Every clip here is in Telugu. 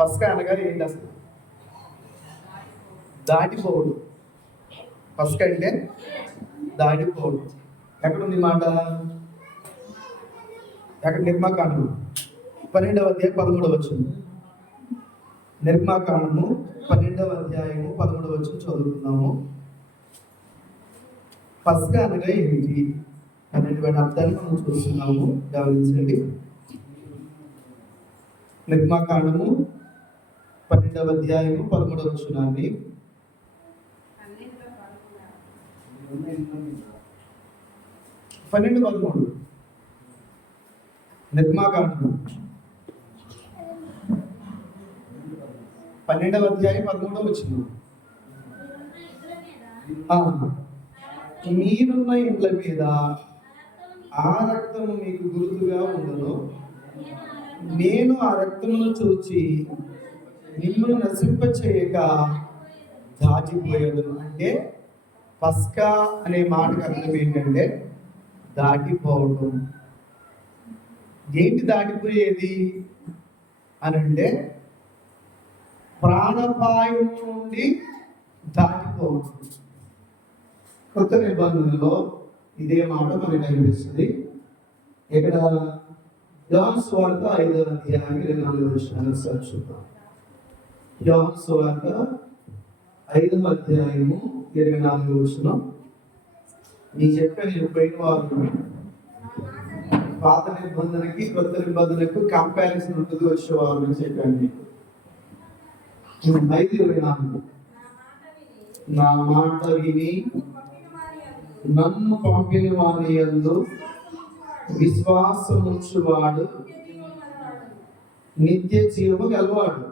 పస్కా అనగా ఏంటి అసలు? దాటిపోవడం. పస్కా అంటే దాటిపోవడం. ఎక్కడుంది మాట? ఎక్కడ? నిర్మాకాండము 12వ అధ్యాయం 13వ వచనం. నిర్మాకాండము 12వ అధ్యాయము 13వ వచనం చదువుతున్నాము. పస్కా అనగా ఏమిటి అనేటువంటి అర్థాన్ని మనం చూస్తున్నాము, గమనించండి. నిర్మాకాండము 12వ అధ్యాయము 13వ వచనాన్ని 12-13 నిర్మాకాండము 12వ అధ్యాయం 13వ వచనం. మీరున్న ఇండ్ల మీద ఆ రక్తము మీకు గుర్తుగా ఉండను. నేను ఆ రక్తమును చూచి మిమ్మల్ని నశింపచేయక దాటిపోయాను. అంటే పస్కా అనే మాటకు అర్థం ఏంటంటే దాటిపోవడం. ఏంటి దాటిపోయేది అని అంటే ప్రాణాపాయం నుండి దాటిపోవడం. కొత్త నిబంధనలో ఇదే మాట మనకు కనిపిస్తుంది. ఇక్కడ యోహాను సువార్త 5వ అధ్యాయం 24వ వచనాన్ని చూద్దాం. యోహాను సువార్త 5వ అధ్యాయము 24వ వచనం. నేను చెప్పాను, నేను పోయిన వారు పాత నిబంధనకి కొత్త నిబంధనకు కంపారిజన్ ఉంటుంది వచ్చేవారు అని చెప్పాను మీకు. 5:24 నా మాట విని నన్ను పంపిన వాని యందు విశ్వాసముంచువాడు నిత్య జీవము గలవాడు.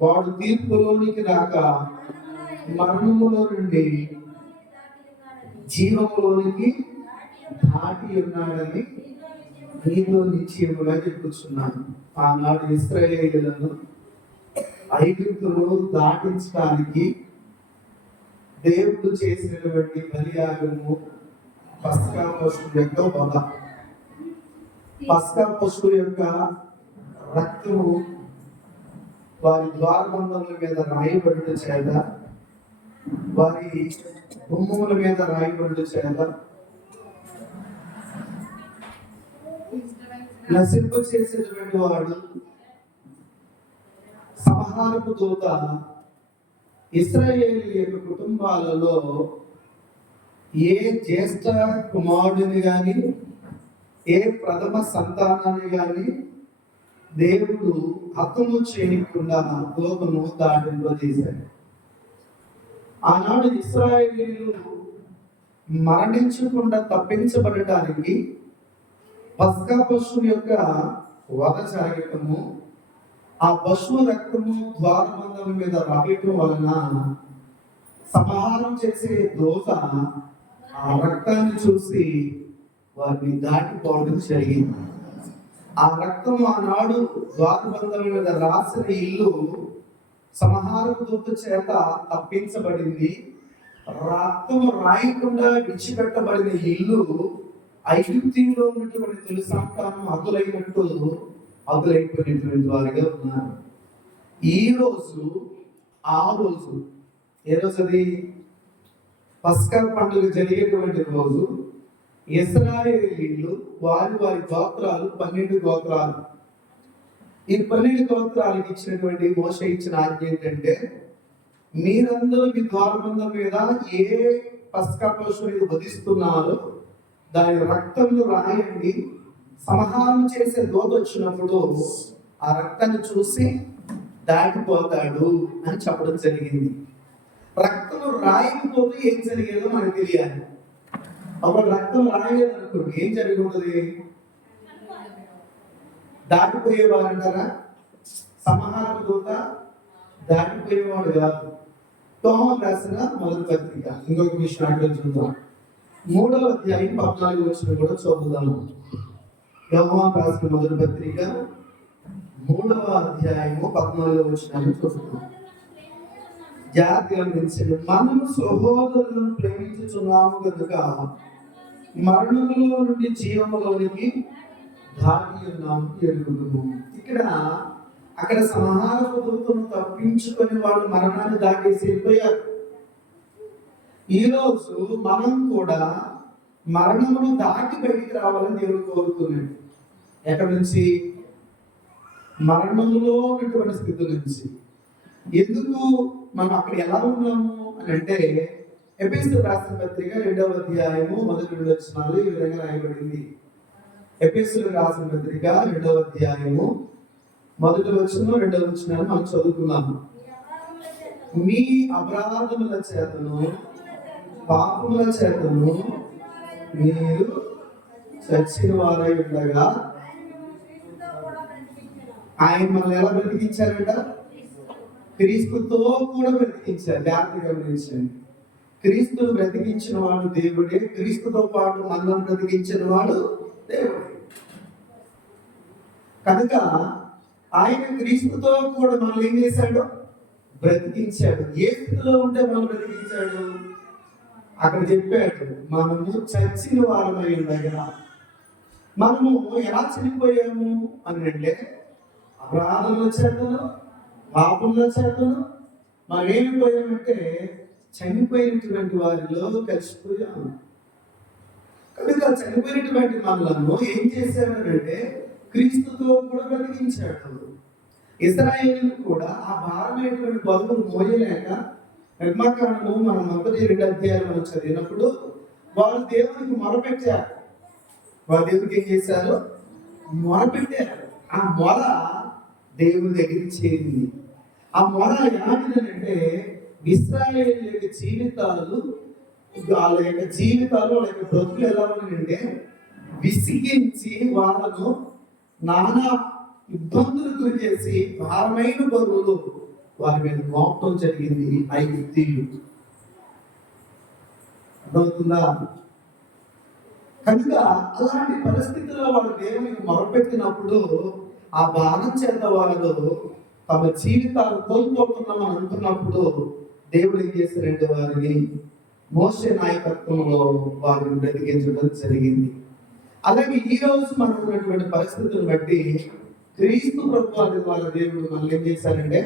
వాడు తీర్పులోనికి రాక మరణములో నుండి జీవములోనికి దాటి ఉన్నాడని నీతో నిశ్చయముగా చెప్పుచున్నాను. ఆనాడు ఇశ్రాయేలీయులను ఐగుప్తులో దాటించడానికి దేవుడు చేసినటువంటి బలియాగము పస్కా పశువు యొక్క వధ. పస్కా పశువు యొక్క రక్తము వారి ద్వారబంధముల మీద రాయబడుట చేత, వారి గుమ్మముల మీద రాయబడుట చేత నశింప చేసేటువంటి వాడు సంహారపు దూత ఇశ్రాయేలు యొక్క కుటుంబాలలో ఏ జ్యేష్ఠ కుమారుడిని గాని ఏ ప్రథమ సంతానాన్ని గాని దేవుడు హతము చేయకుండా దూతను దాటింపజేశాడు. ఆనాడు ఇశ్రాయేలీయులు మరణించకుండా తప్పించబడటానికి పస్కా పశువు యొక్క వధ జరగటము, ఆ పశువు రక్తము ద్వారబంధం మీద రాయటం వలన సంహారం చేసే దూత ఆ రక్తాన్ని చూసి వారిని దాటిపోవడం జరిగింది. ఆ రక్తం ఆనాడు ద్వారబంధం మీద రాసిన ఇల్లు సంహారం దూత చేత తప్పించబడింది. రక్తము రాయకుండా విడిచిపెట్టబడిన ఇల్లు ఐగుప్తులో ఉన్నటువంటి తొలి సంతానం అదులైపోయినటువంటి వారిగా ఉన్నారు. ఈ రోజు ఆ రోజు ఏ రోజు? అది పస్కా పండుగ జరిగేటువంటి రోజు. ఇశ్రాయేలీయులు వారి గోత్రాలు 12 గోత్రాలు. ఈ 12 గోత్రాలకు ఇచ్చినటువంటి మోషే ఇచ్చిన ఆజ్ఞ ఏంటంటే, మీరందరూ మీ ద్వారబంధం మీద ఏ పస్కా పశువుని వధిస్తున్నారో దాని రక్తంలో రాయండి. సంహారం చేసే దూత వచ్చినప్పుడు ఆ రక్తాన్ని చూసి దాటిపోతాడు అని చెప్పడం జరిగింది. రక్తం రాయకపోతే ఏం జరిగేదో మనకు తెలియాలి. అప్పుడు రక్తం రాయలేదు అనుకోండి, ఏం జరిగి ఉంటుంది? దాటిపోయేవాడు అంటారా? సంహారం దూత దాటిపోయేవాడు కాదు. యోహాను రాసిన మొదటి పత్రిక ఇంకొక విషయం అంటే చూద్దాం. 3వ అధ్యాయం 14వ వచనం కూడా చదువుదాము. యోహాను రాసిన మొదటి పత్రిక 3వ అధ్యాయము 14వ వచనాన్ని చూద్దాం. జాగ్రత్తగా గమనించండి. మనము సహోదరులను ప్రేమించుచున్నాము కనుక మరణములో నుండి జీవములోనికి దాటి ఉన్నాము ఎరుగుదుము. ఇక్కడ అక్కడ సంహారపు దూతను తప్పించుకొని వాళ్ళు మరణాన్ని దాటేసి వెళ్ళిపోయారు. ఈరోజు మనం కూడా మరణమును దాటి బయటికి రావాలని దేవుడు కోరుతున్నాడు. ఎక్కడి నుంచి? మరణంలో ఉన్నటువంటి స్థితి నుంచి. ఎందుకు మనం అక్కడ ఎలా ఉన్నాము అని అంటే, ఎఫెసీయులకు రాసిన పత్రిక 2వ అధ్యాయము 1 వచనాలు ఈ విధంగా రాయబడింది. ఎఫెసీయులకు రాసిన పత్రిక 2వ అధ్యాయము 1 వచనం 2వ వచనాన్ని మనం చదువుకున్నాము. మీ అపరాధముల చేతను పాపముల చేతను మీరు చచ్చిన వారై ఉండగా ఆయన మనల్ని ఎలా బ్రతికించారంట? క్రీస్తుతో కూడా బ్రతికించారు. జాగ్రత్తగా గమనించండి. క్రీస్తును బ్రతికించిన వాడు దేవుడే, క్రీస్తుతో పాటు మనల్ని బ్రతికించిన వాడు దేవుడే. కనుక ఆయన క్రీస్తుతో కూడా మనల్ని ఏం చేశాడు? బ్రతికించాడు. ఏ స్థితిలో ఉంటే మనం బ్రతికించాడు? అక్కడ చెప్పాడు, మనము చచ్చిన వారమై ఉండగా. మనము ఎలా చనిపోయాము అని అంటే, అపరాధముల చేతను పాపముల చేతను మనం ఏమైపోయామంటే చనిపోయినటువంటి వారిలో కలిసిపోయాము. కనుక చనిపోయినటువంటి మనలను ఏం చేశాడంటే క్రీస్తుతో కూడా బ్రతికించాడు. ఇశ్రాయేలు కూడా ఆ భారమైనటువంటి బరువును మోయలేక, నిర్మాకాండము మనం 1-2 అధ్యాయాలు మనం చదివినప్పుడు వారు దేవునికి మొరపెట్టారు. వారు దేవునికి ఏం చేశారు? మొరపెట్టారు. ఆ మొర దేవుని దగ్గరికి చేరింది. ఆ మొర ఎలాంటిదంటే, ఇశ్రాయేలు యొక్క జీవితాలు, వాళ్ళ యొక్క జీవితాలు, వాళ్ళ యొక్క బ్రతుకులు ఎలా ఉన్నాయంటే, విసిగించి వాళ్ళను నానా ఇబ్బందులు గురి చేసి భారమైన బరువులు వారి మీద మోపడం జరిగింది. ఐగుప్తీయులు. అర్థమవుతుందా? కనుక అలాంటి పరిస్థితుల్లో వాళ్ళు దేవునికి మొరపెట్టినప్పుడు ఆ భారం చేత వాళ్ళు తమ జీవితాలు కోల్పోతున్నామని అనుకున్నప్పుడు దేవుడు ఏం చేశారంటే వారిని మోషే నాయకత్వంలో వారిని బ్రతికించడం జరిగింది. అలాగే ఈ రోజు మనం ఉన్నటువంటి పరిస్థితులను బట్టి క్రీస్తు ప్రభువారి ద్వారా దేవుడు మనల్ని ఏం చేశారంటే,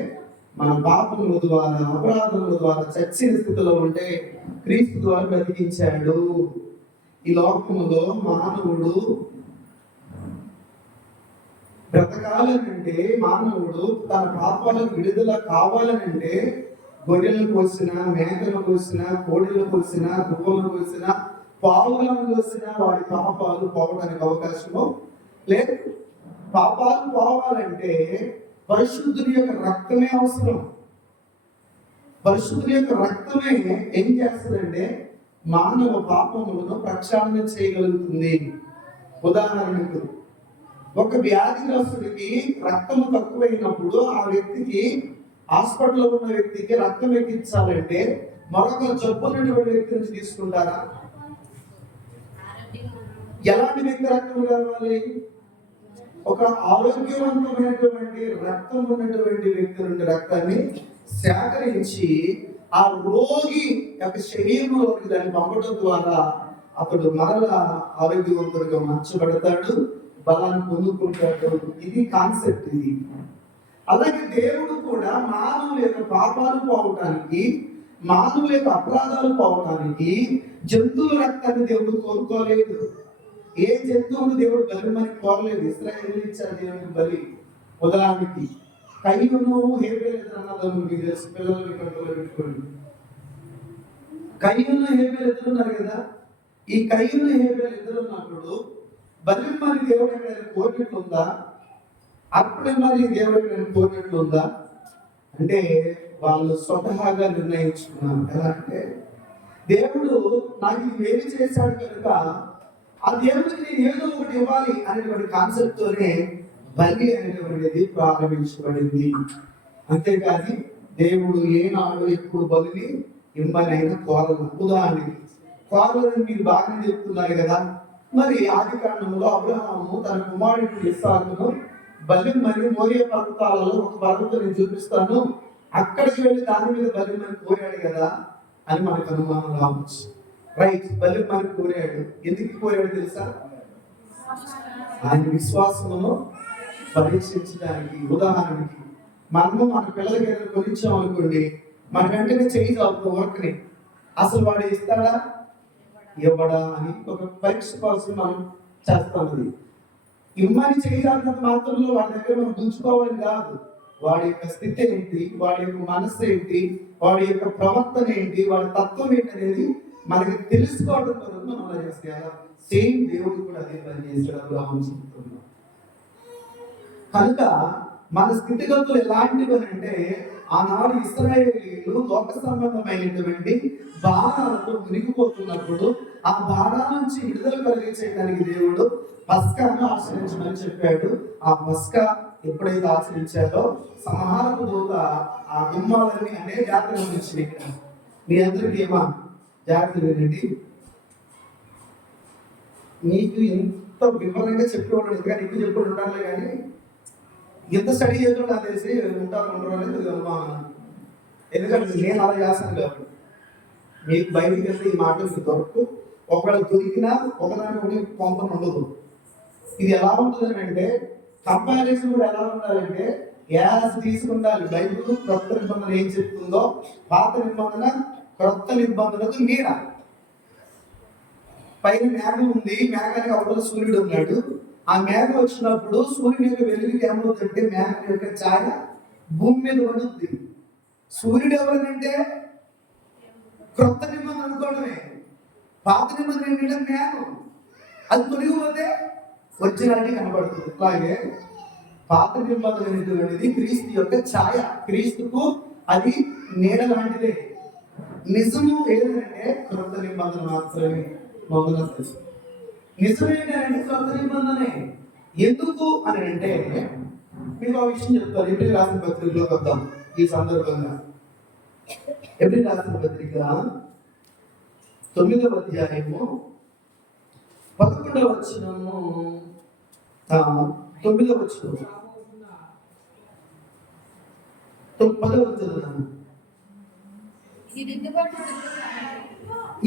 మన పాపముల ద్వారా అపరాధముల ద్వారా చచ్చిన స్థితిలో ఉంటే క్రీస్తు ద్వారా బ్రతికించాడు. ఈ లోకములో మానవుడు బ్రతకాలనంటే, మానవుడు తన పాపాలకు విడుదల కావాలనంటే గొర్రెలను కోసినా, మేకలను కోసినా, కోడిలను కోసినా, గువ్వలను కోసినా, పావులను కోసినా వాడి పాపాలు పోవడానికి అవకాశము లేదు. పాపాలు పోవాలంటే పరిశుద్ధుని యొక్క రక్తమే అవసరం. పరిశుద్ధుని యొక్క రక్తమే ఏం చేస్తుందంటే మానవ పాపములను ప్రక్షాళన చేయగలుగుతుంది. ఉదాహరణకు, ఒక వ్యాధిగ్రస్తుడికి రక్తము తక్కువైనప్పుడు ఆ వ్యక్తికి, హాస్పిటల్లో ఉన్న వ్యక్తికి రక్తం ఎక్కించాలంటే మరొక జబ్బున్నటువంటి వ్యక్తి నుంచి తీసుకుంటారా? ఎలాంటి వ్యక్తి రక్తం కావాలి? ఒక ఆరోగ్యవంతమైనటువంటి రక్తం ఉన్నటువంటి వ్యక్తి నుండి రక్తాన్ని సేకరించి ఆ రోగి యొక్క శరీరంలోకి దాన్ని పంపడం ద్వారా అతడు మరలా ఆరోగ్యవంతుడిగా మార్చబడతాడు, బలాన్ని పొందుకుంటాడు. ఇది కాన్సెప్ట్. ఇది అలాగే దేవుడు కూడా మానవుల యొక్క పాపాలు పోవటానికి, మానవుల యొక్క అపరాధాలు పోవటానికి జంతువుల రక్తాన్ని దేవుడు కోరుకోలేదు. ఏ జంతువును దేవుడు బలిమని కోరలేదు. ఇశ్రాయేలు ఇచ్చారు దేవునికి బలి. ఉదాహరణకి కయ్యూను హేబేలు అన్నదమ్ములు, మీకు తెలుసు, పిల్లలు కంట్రోల్లో పెట్టుకోండి. కయ్యూను హేబేలు ఇద్దరు ఉన్నారు కదా. ఈ కయ్యూను హేబేలు ఇద్దరు ఉన్నప్పుడు బలిమని దేవుడు ఎక్కడైనా కోరినట్లుందా? అప్పుడే మరి దేవుడు ఎక్కడైనా కోరినట్లుందా అంటే వాళ్ళు స్వతహాగా నిర్ణయించుకున్నారు. ఎలా అంటే, దేవుడు నాకు ఇది వేరు చేశాడు కనుక ఆ దేవుడికి నేను ఏదో ఒకటి ఇవ్వాలి అనేటువంటి కాన్సెప్ట్ తోనే బలి అనేటువంటిది ప్రారంభించబడింది. అంతేకాని దేవుడు ఏనాడు ఎప్పుడు బలిని ఇవ్వనైనా కోరలు. ఉదాహరణకి కోరలని మీరు బాగానే చెప్తున్నారు కదా. మరి ఆది కాండంలో అబ్రహాము తన కుమారుడు ఇస్సాకును బలిమని మోరియా పర్వతాలలో ఒక పర్వతం నేను చూపిస్తాను, అక్కడికి వెళ్ళి దాని మీద బలిమని కోరాడు కదా అని మనకు అనుమానం రావచ్చు. రైట్, బలిమని కోరాడు. ఎందుకు కోరాడు తెలుసా? ఆయన విశ్వాసమును పరీక్షించడానికి. ఉదాహరణకి మనము మన పిల్లలకి ఏదైనా కొనిచ్చాం అనుకోండి, మన వెంటనే చేయి చాపుతాం వర్క్ని. అసలు వాడు ఇస్తాడా ఇవ్వడా అని ఒక పరీక్ష కోసం మనం చేస్తాం. అది ఇమ్మని చేయాల్సినంత మాత్రంలో వాడి దగ్గర మనం గుంచుకోవాలని కాదు. వాడి యొక్క స్థితి ఏంటి, వాడి యొక్క మనస్సు ఏంటి, వాడి యొక్క ప్రవర్తన ఏంటి, వాడి తత్వం ఏంటి అనేది మనకి తెలుసుకోవడం కొరకు మనం అలా చేస్తాం. సేమ్ దేవుడు కూడా అదే పని చేశాడు అబ్రహాము జీవితంలో. కనుక మన స్థితిగతులు ఎలాంటివి అంటే, ఆనాడు ఇశ్రాయేలీయులు లోక సంబంధమైనటువంటి భారాలతో మునిగిపోతున్నప్పుడు ఆ భారాల నుంచి విడుదల కలిగించడానికి దేవుడు పస్కాను ఆచరించమని చెప్పాడు. ఆ పస్కా ఎప్పుడైతే ఆచరించారో సంహారపు దూత ఆ గుమ్మాలన్నీ అనే జాగ్రత్త గురించి మీ అందరికీ ఏమా జాగ్రత్త వినండి. మీకు ఎంత వివరంగా చెప్పేవాడు ఎందుకంటే ఎక్కువ చెప్పుడు ఉండాలి, కానీ ఎంత స్టడీ చేసిన నాకు తెలిసి ఉంటారు ఉండరు అనేది అనుమానం. ఎందుకంటే నేను అలా చేస్తాను కాబట్టి మీకు బయటికి వెళ్తే ఈ మాట మీకు దొరకు. ఒకవేళ దొరికినా ఒకదాని ఒకటి పొంతం ఉండదు. ఇది ఎలా ఉంటుందని అంటే, కంపారిజన్ కూడా ఎలా ఉండాలంటే యాజ్ తీసుకుండాలి. బైబిల్ క్రొత్త నిబంధన ఏం చెప్తుందో, పాత నిబంధన క్రొత్త నిబంధనకు నీడ. పైన మేఘం ఉంది, మేఘానికి అవతల సూర్యుడు ఉన్నాడు. ఆ మేఘం వచ్చినప్పుడు సూర్యుని యొక్క వెలుగుకి ఏమవుతుందంటే మేఘం యొక్క ఛాయ భూమి మీద పడుతుంది. సూర్యుడు ఎవరనంటే క్రొత్త నిబంధన అనుకోవడమే. పాత నిబంధన ఏంటంటే మేఘం, అది తొలగిపోతే ఒరిజినాలిటీ కనబడుతుంది. అలాగే పాత నిబంధన అనేటువంటిది క్రీస్తు యొక్క ఛాయ, క్రీస్తుకు అది నీడ లాంటిదే. నిజము ఏదంటే క్రొత్త నిబంధన మాత్రమే. నిజమేంటంటే క్రొత్త నిబంధనే. ఎందుకు అని అంటే మీకు ఆ విషయం చెప్తారు. ఎబ్రీ రాసిన పత్రికలోకి వద్దాం ఈ సందర్భంగా. ఎబ్రీ రాసిన పత్రిక 9వ అధ్యాయము 11వ వచనము 9వ వచనం 10వ వచనం.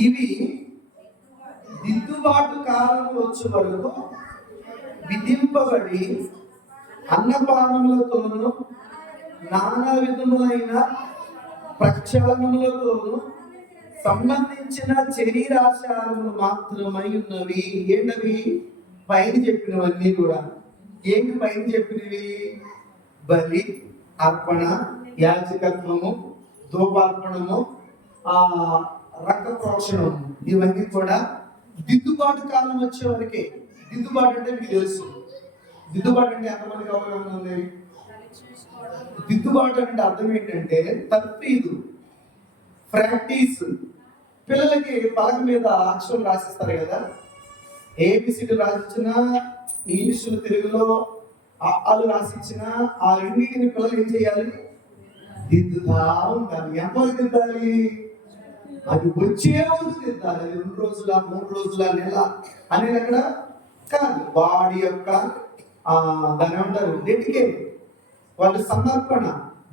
ఇవి దిద్దుబాటు కాలం వచ్చే వరకు విధింపబడి అన్నపానములతోనూ నానా విధములైన ప్రక్షాళనములతోనూ సంబంధించిన శరీరాచారములు మాత్రమై ఉన్నవి. ఏంటవి? పైన చెప్పినవన్నీ కూడా. ఏంటి పైన చెప్పినవి? బలి అర్పణ, యాజకత్వము, ధూపార్పణము, రక్త ప్రోక్షణము, ఇవన్నీ కూడా దిద్దుబాటు కాలం వచ్చే వరకే. దిద్దుబాటు అంటే మీకు తెలుసు. దిద్దుబాటు అంటే ఎంతమందికి అవగాహన ఉంది? దిద్దుబాటు అంటే అర్థం ఏంటంటే తర్ఫీదు, ప్రాక్టీస్. పిల్లలకి పలక మీద అక్షరం రాసిస్తారు కదా, ఏబిసిడి రాసిచ్చినా, ఇంగ్లీషులో తెలుగులో అలు రాసిచ్చినా, ఆ రెండింటిని పిల్లలు ఏం చేయాలి? దిద్దుతా ఉంటారు. ఎంతవరకు దిద్దాలి? అది వచ్చే వరకు దిద్దాలి. అది 2 రోజుల 3 రోజుల నెల అనేది అక్కడ కాదు. వాడి యొక్క దాని ఏమంటారు, డెడికేట్, వాడి సమర్పణ,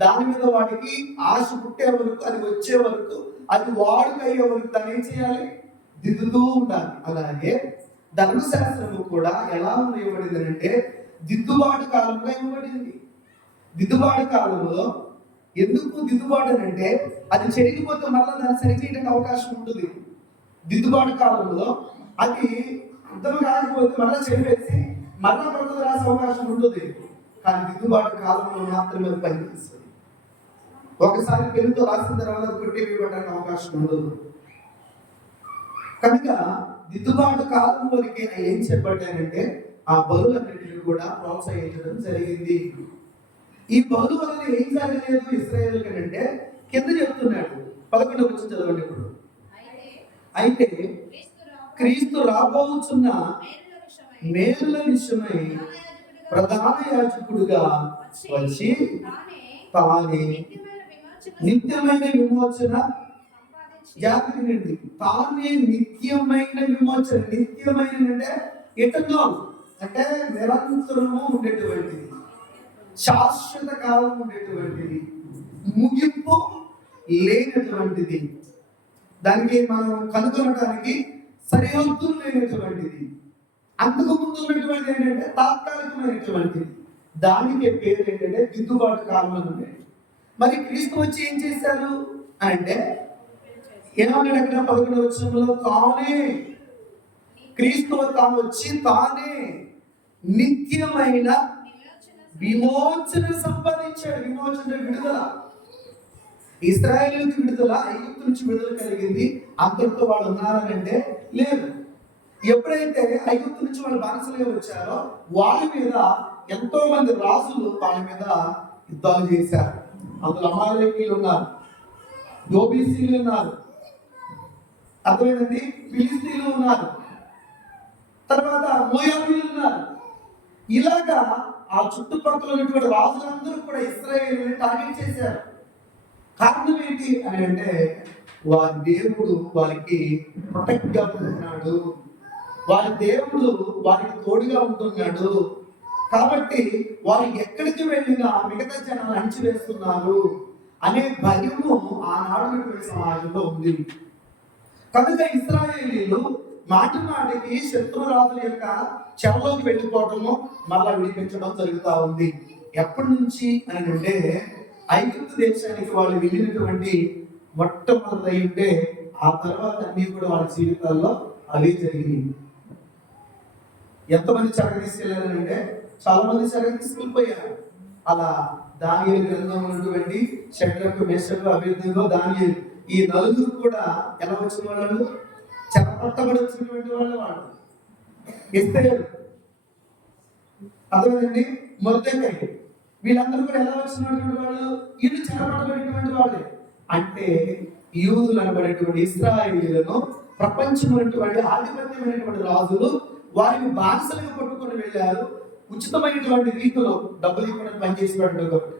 దాని మీద వాడికి ఆశ పుట్టే వరకు, అది వచ్చే వరకు, అది వాడికి అయ్యే వరకు దాన్ని ఏం చేయాలి? దిద్దుతూ ఉండాలి. అలాగే ధర్మశాస్త్రము కూడా ఎలా ఇవ్వబడింది అంటే దిద్దుబాటు కాలంగా ఇవ్వబడింది. దిద్దుబాటు కాలంలో ఎందుకు దిద్దుబాటు అంటే అది చెరిగిపోతే మళ్ళీ దాన్ని సరిచేయడానికి అవకాశం ఉంటుంది. దిద్దుబాటు కాలంలో అది అర్థం కాకపోతే మళ్ళీ చెరిపేసి మళ్ళీ కొత్తది రాసే అవకాశం ఉంటుంది. కానీ దిద్దుబాటు కాలంలో మాత్రమే పనిచేస్తుంది. ఒకసారి పెన్నుతో రాసిన తర్వాత కొట్టి వేయడానికి అవకాశం ఉండదు. కనుక దిద్దుబాటు కాలం వరకే ఏం చెప్పబడ్డానంటే ఆ బలులన్నింటినీ కూడా ప్రోత్సహించడం జరిగింది. ఈ బలు వలన ఏం జరగలేదు ఇశ్రాయేలుకి అంటే కింద చెప్తున్నాడు. 11వ వచనం చదవండి ఇప్పుడు. అయితే క్రీస్తు రాబోతున్న మేలుల విషయమై ప్రధాన యాజకుడుగా వచ్చి తానే నిత్యమైన విమోచన జాగ్రత్త నుండి, తానే నిత్యమైన విమోచన. నిత్యమైన అంటే ఎటర్నల్ అంటే నిరంతరము ఉండేటువంటిది, శాశ్వత కాలం ఉండేటువంటిది, ముగింపు లేనటువంటిది, దానికి మనం కనుగొనడానికి సరిహద్దులు లేనటువంటిది. అంతకు ముందు ఉన్నటువంటిది ఏంటంటే తాత్కాలికమైనటువంటిది. దానికి పేరు ఏంటంటే దిద్దుబాటు కాలం అని ఉండేది. మరి క్రీస్తు వచ్చి ఏం చేశారు అంటే ఏమన్నాడు అక్కడ 11వ వచనంలో, తానే క్రీస్తు తాను వచ్చి తానే నిత్యమైన విమోచన సంపాదించాడు. విమోచన విడుదల, ఇశ్రాయేలుకి విడుదల, ఐగుప్తు నుంచి విడుదల కలిగింది. అంతటితో వాళ్ళు ఉన్నారని అంటే లేదు. ఎప్పుడైతే ఐగుప్తు నుంచి వాళ్ళు బానిసలుగా వచ్చారో వాళ్ళ మీద ఎంతో మంది రాజులు వాళ్ళ మీద యుద్ధాలు చేశారు. అందులో అమాలేకీయులు ఉన్నారు, యోబీసీలు ఉన్నారు, అర్థమైందండి, ఫిలిస్తీన్లు ఉన్నారు, తర్వాత మోయాబీలు ఉన్నారు. ఇలాగా ఆ చుట్టుపక్కల ఉన్నటువంటి రాజులందరూ కూడా ఇశ్రాయేలుని టార్గెట్ చేశారు. కారణం ఏంటి అని అంటే వారి దేవుడు వారికి ప్రొటెక్ట్ గా ఉంటున్నాడు, వారి దేవుడు వారికి తోడుగా ఉంటున్నాడు. కాబట్టి వారు ఎక్కడికి వెళ్ళినా మిగతా జనాలు అణిచివేస్తున్నారు అనే భయము ఆనాడు సమాజంలో ఉంది. కనుక ఇశ్రాయేలీలు మాటి మాటికి శత్రురాజుల యొక్క చెరలోకి వెళ్ళిపోవటము మళ్ళా విడిపించడం జరుగుతూ ఉంది. ఎప్పటి నుంచి అని అంటే ఐగుప్తు దేశానికి వాళ్ళు వెళ్ళినటువంటి మొట్టమొదటి ఉంటే ఆ తర్వాత అన్ని కూడా వాళ్ళ జీవితాల్లో అవే జరిగింది. ఎంతమంది చెరగ తీసుకెళ్లారంటే చాలా మంది చెరగ తీసుకెళ్ళిపోయారు. అలా దానియేలు గ్రంథంలో ఉన్నటువంటి షడ్రకు, మెషకు, అబేద్నెగో, దానియేలు ఈ నలుగురు కూడా ఎలా వచ్చిన వాళ్ళు? చెరపట్టబడి వచ్చినటువంటి వాళ్ళు. ఎస్తేరు, అర్థమైందండి, మొర్దెకై, వీళ్ళందరూ కూడా ఎలా వచ్చినటువంటి వాళ్ళు? వీళ్ళు చెరపట్టబడినటువంటి వాళ్ళే. అంటే యూదులు అనబడేటువంటి ఇశ్రాయేలీయులను ప్రపంచమైనటువంటి ఆధిపత్యమైనటువంటి రాజులు వారిని బానిసలుగా పట్టుకొని వెళ్ళారు. ఉచితమైనటువంటి రీతిలో డబ్బులు ఇవ్వడం పనిచేసి పెట్టడం కాబట్టి.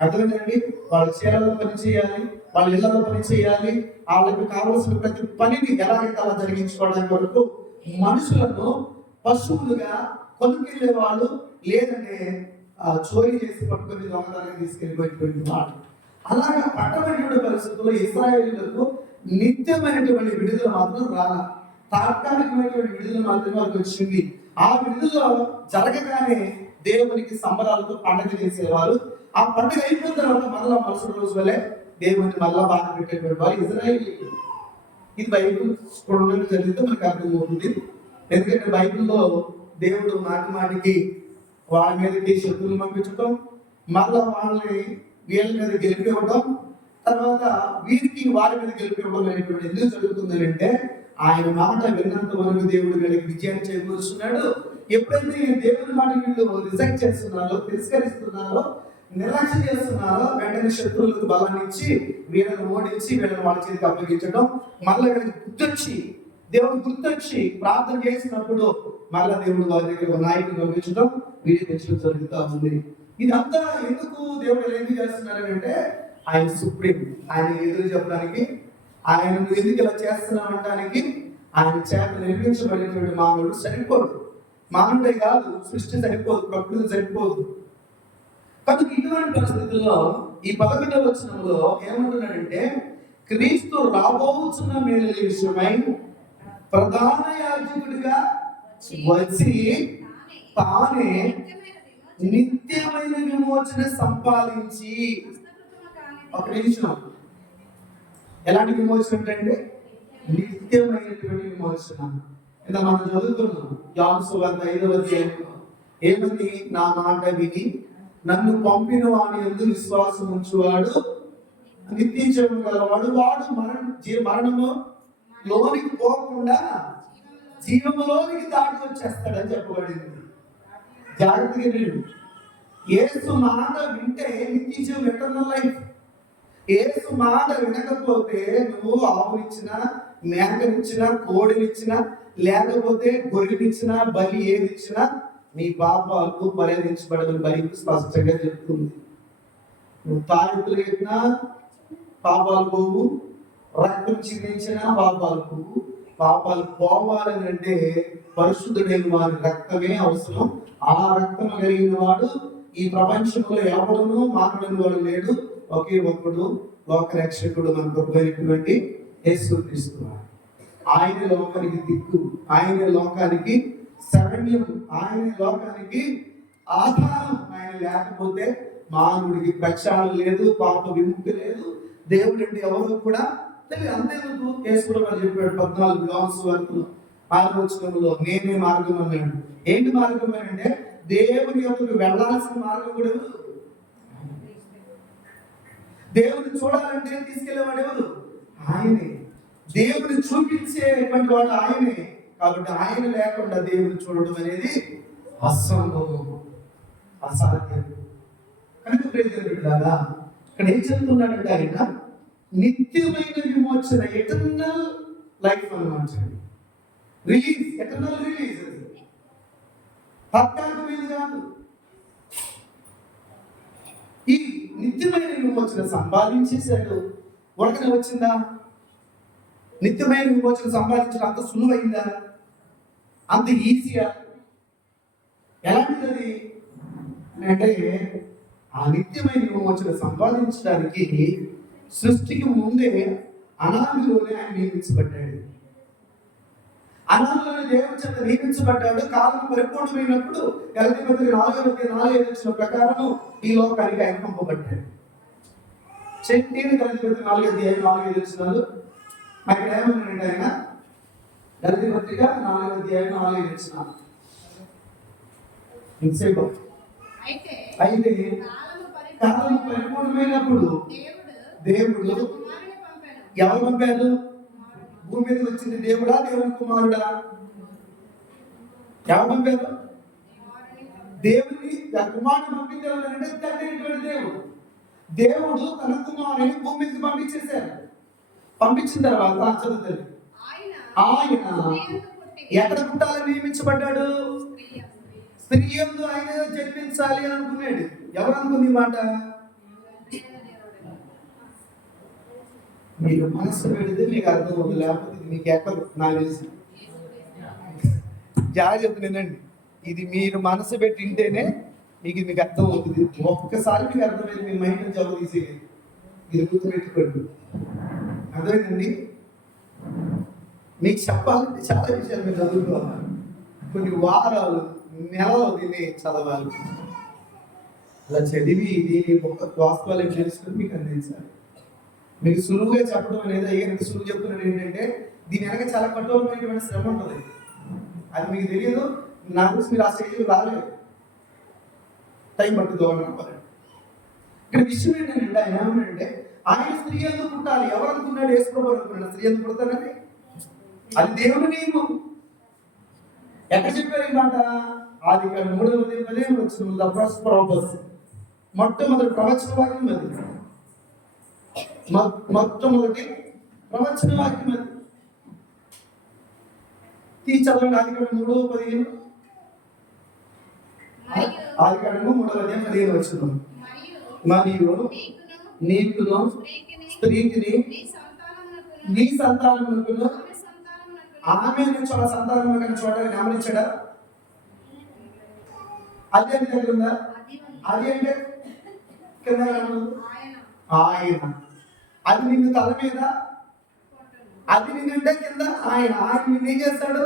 అర్థమైందండి, వాళ్ళ చీరలో పని చేయాలి, వాళ్ళ ఇళ్లలో పని చేయాలి, వాళ్ళకి కావలసిన ప్రతి పనిని ఎలాగైతే అలా జరిగించుకోవడానికి వరకు మనుషులను పశువులుగా కొనుక్కెళ్ళే వాళ్ళు, లేదంటే చోరీ చేసి పట్టుకొని దొంగతనంగా తీసుకెళ్ళిపోయేటువంటి వాళ్ళు. అలాగా పట్టబడిన పరిస్థితుల్లో ఇశ్రాయేలీయులకు నిత్యమైనటువంటి విడుదల మాత్రం రాలా, తాత్కాలికమైనటువంటి విడుదల మాత్రమే వాళ్ళకి వచ్చింది. ఆ విడుదల జరగగానే దేవునికి సంబరాలతో పండుగ చేసేవారు. ఆ పండుగ అయిపోయిన తర్వాత మళ్ళా మరుసటి రోజు వల్లే దేవుని మళ్ళా బాధ పెట్టేటువంటి వారు ఇశ్రాయేలీయులు. ఇది బైబిల్ చూడడం జరిగితే మనకు అర్థమవుతుంది. ఎందుకంటే బైబిల్లో దేవుడు మాటి మాటికి వాళ్ళ మీదకి శత్రువులు పంపించడం, మళ్ళా వాళ్ళని వీళ్ళ మీద గెలిపివ్వడం, తర్వాత వీరికి వారి మీద గెలిపివ్వడం అనేటువంటి ఎందుకు జరుగుతుంది అంటే ఆయన మాట విన్నంత వరకు దేవుడు వీళ్ళకి విజయాన్ని చేకూరుస్తున్నాడు. ఎప్పుడైతే దేవుని మాట వీళ్ళు రిజెక్ట్ చేస్తున్నారో, తిరస్కరిస్తున్నారో, నిర్లక్ష్యం చేస్తున్నారో, వెంటనే శత్రువులకు బలాన్ని ఇచ్చి వీళ్ళని ఓడించి వీళ్ళని వాళ్ళ చేతికి అప్పగించడం, మళ్ళీ వీళ్ళకి గుర్తొచ్చి దేవుడు గుర్తొచ్చి ప్రార్థన చేసినప్పుడు మళ్ళా దేవుడు వారి దగ్గర నాయకులు పంపించడం, విడిపించడం జరుగుతూ ఉంది. ఇదంతా ఎందుకు దేవుడు ఎందుకు చేస్తున్నారని అంటే ఆయన సుప్రీం, ఆయన ఎదురు చెప్పడానికి, ఆయన ఎందుకు ఇలా చేస్తున్నావు అనడానికి ఆయన చేత నిర్మించబడినటువంటి మానవుడు సరిపోదు. మానవుడే కాదు, సృష్టి సరిపోదు, ప్రకృతి సరిపోదు. కనుక ఇటువంటి పరిస్థితుల్లో ఈ 11వ వచనంలో ఏమంటున్నాడంటే క్రీస్తు రాబోతున్న మేలు విషయమై ప్రధాన యాజకుడిగా వచ్చి తానే నిత్యమైన విమోచన సంపాదించి. ఒక నిమిషం, ఎలాంటి విమోచన అంటే నిత్యమైనటువంటి విమోచన. ఇలా మనం చదువుతున్నాం యోహాను సువార్త 5వ అధ్యాయంలో ఏమని? నా మాట విని నన్ను పంపిన వాని యందు విశ్వాసం ఉంచువాడు నిత్య జీవము గలవాడు, వాడు మరణము లోనికి పోకుండా జీవములోనికి దాటి వచ్చేస్తాడని చెప్పబడింది. జాగ్రత్తగా విను. యేసు మాట వింటే నిత్య జీవం, ఎటర్నల్ లైఫ్. యేసు మాట వినకపోతే నువ్వు ఆవునిచ్చినా, మేకనిచ్చినా, కోడినిచ్చినా, లేకపోతే గొర్రెనిచ్చినా, బలి ఏదిచ్చినా నీ పాపాలకు పరిహరించబడదని బైబిల్ స్పష్టంగా చెప్తుంది. నువ్వు తాయెత్తులు పెట్టినా పాపాలు పోవు, రక్తం చిందించినా పాపాలు పోవు. పాపాలు పోవాలని అంటే పరిశుద్ధుడైన వారి రక్తమే అవసరం. ఆ రక్తం కలిగిన వాడు ఈ ప్రపంచంలో ఎవడును మాట్లాడిన వాడు లేడు. ఒకే ఒక్కడు లోక రక్షకుడు మన ప్రభువైనటువంటి యేసుక్రీస్తు. ఆయన లోకానికి దిక్కు, ఆయన లోకానికి శరణ్యం, ఆయన లోకానికి ఆధారం. ఆయన లేకపోతే మానవుడికి ప్రక్షాళన లేదు, పాప విముక్తి లేదు, దేవుడు అంటే ఎవరు కూడా తెలియదు. అంతేందుకు యేసు గారు చెప్పాడు 14 యోహాను సువార్తలో 6వ వచనంలో, నేనే మార్గం అన్నాడు. ఏంటి మార్గం అంటే దేవుని యొక్కకు వెళ్ళాల్సిన మార్గం కూడా ఎవరు? దేవుని చూడాలంటే తీసుకెళ్లేవాడు ఎవరు? ఆయనే. దేవుని చూపించేటువంటి వాడు ఆయనే. కాబట్టి ఆయన లేకుండా దేవుని చూడడం అనేది అసంభవం, అసాధ్యం. కనుక ప్రియమైనవారా, ఇక్కడ ఏం చెప్తున్నాడంటే ఆయన నిత్యమైన విమోచన, ఎటర్నల్ లైఫ్ అన్నమాట. Release, eternal release. అది తాత్కాలికమైనది కాదు. ఈ నిత్యమైన విమోచన సంపాదించేశాడు. ఉడకనే వచ్చిందా? నిత్యమైన విమోచన సంపాదించడం అంత సులువైందా? అంత ఈజీయా? ఎలాంటిది అంటే ఆ నిత్యమైన విమోచన సంపాదించడానికి సృష్టికి ముందే అనాదిలోనే ఆయన నియమించబడ్డాడు. అనాదిలోనే దేవుని చేత నియమించబడ్డాడు. కాలం పరిపూర్ణమైనప్పుడు గలతీ పత్రిక 4:4 ప్రకారం ఈ లోకానికి ఆయన పంపబడ్డాడు. గలతీ పత్రిక 4:4 ఇక్కడ ఏమన్నాడంటే ఆయన గలతీ పత్రిక 4:4 ఇంతసేపు అయితే కాలం పరిపూర్ణమైనప్పుడు దేవుడు ఎవరు పంపాడు? భూమి మీద వచ్చింది దేవుడా, దేవుని కుమారుడా? ఎవరు పంపారు? దేవుని కుమారుడు పంపింది ఎవరంటే తండ్రి దేవుడు. దేవుడు తన కుమారుని భూమి మీదకి పంపించేశారు. పంపించిన తర్వాత చదువుతారు, ఆయన ఎక్కడ పుట్టాలని నియమించబడ్డాడు? స్త్రీ యందు ఆయన జన్మించాలి అని అనుకున్నాడు. ఎవరు అనుకుంది మాట? మీరు మనసు పెడితే మీకు అర్థం అవుతుంది, లేకపోతే మీకు ఎక్కడ నాకు తెలిసి జాగ్రత్త చెప్తున్నానండి. ఇది మీరు మనసు పెట్టి వింటేనే మీకు అర్థం అవుతుంది. ఒక్కసారి మీకు అర్థమైంది, మీ మైండ్ నుంచి ఎవరు తీసేది. ఇది గుర్తుపెట్టుకోండి. అర్థమైందండి? మీకు చెప్పాలంటే చాలా విషయాలు మీరు చదువుకోవాలి. కొన్ని వారాలు, నెలలు దీన్ని చదవాలి. అలా చదివి దీని ఒక వాస్తవాలు తెలుసుకొని మీకు అందించాలి. మీకు సులువుగా చెప్పడం అనేది ఎంత సులువు చెప్తున్నాడు ఏంటంటే దీని వెనక చాలా కఠోరమైనటువంటి శ్రమ ఉంటుంది. అది మీకు తెలియదు. నా గురించి మీరు ఆ స్టేజ్లో రాలేదు, టైం పట్టుదో అన్నారు. ఇక్కడ విషయం ఏంటంటే ఆయన ఏమన్నాడంటే ఆయన స్త్రీ ఎందుకు పుట్టాలి. ఎవరు అనుకున్నాడు? యేసు ప్రభువు అనుకున్నాడు స్త్రీ ఎందుకు పుడతానని. అది దేవుని నియమం. ఎక్కడ చెప్పారు ఈ మాట? ఆదికాండం 3:15 ద ఫస్ట్ ప్రాపస్, మొట్టమొదటి ప్రవచన వాక్యం అది. మొట్టమొదటి ప్రవచన వాక్యం అది. చదవండి ఆదికాండం 3:15. ఆదికాండము 3:15 మరియు నీకును స్త్రీకిని నీ సంతానమునకును ఆమె నుంచి వాళ్ళ సంతానం చూడాలని గమనించాడా? అది అంటే దగ్గర ఉందా? అది అంటే కింద ఆయన. అది నిన్ను తల మీద, అది నిన్నంటే కింద ఆయన. ఆయన నిన్ను ఏం చేస్తాడు?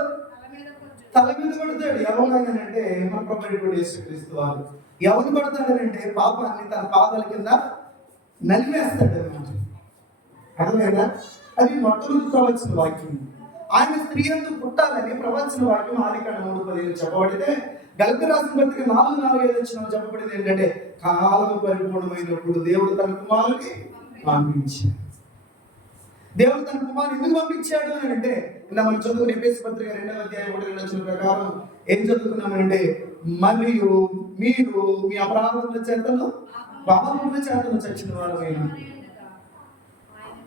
తల మీద కొడతాడు. ఎవరినంటే మన ప్రభువు యేసుక్రీస్తు వారు. ఎవరు కొడతాడనంటే పాపాన్ని తన పాదాల కింద నలివేస్తాడు అన్నమాట. అర్థమైందా? అది మొట్టమొదటి ప్రవచన వాక్యం. ఆయన స్త్రీ ఎందుకు పుట్టాలని ప్రవచన వాక్యం ఆదికాండం 3:15 చెప్పబడితే, గలతీ రాసిన పత్రిక 4:4 చెప్పబడింది ఏంటంటే కాలం పరిపూర్ణమైనప్పుడు దేవుడు తన కుమారుని పంపించాడు. దేవుడు తన కుమారుని ఎందుకు పంపించాడు అని అంటే, ఇలా మనం చదువుకున్న ఎఫెసీ పత్రిక 2:1 ప్రకారం ఏం చదువుకున్నామంటే, మరియు మీరు మీ అపరాధముల చేతను పాపముల చేతను చచ్చిన వారమైన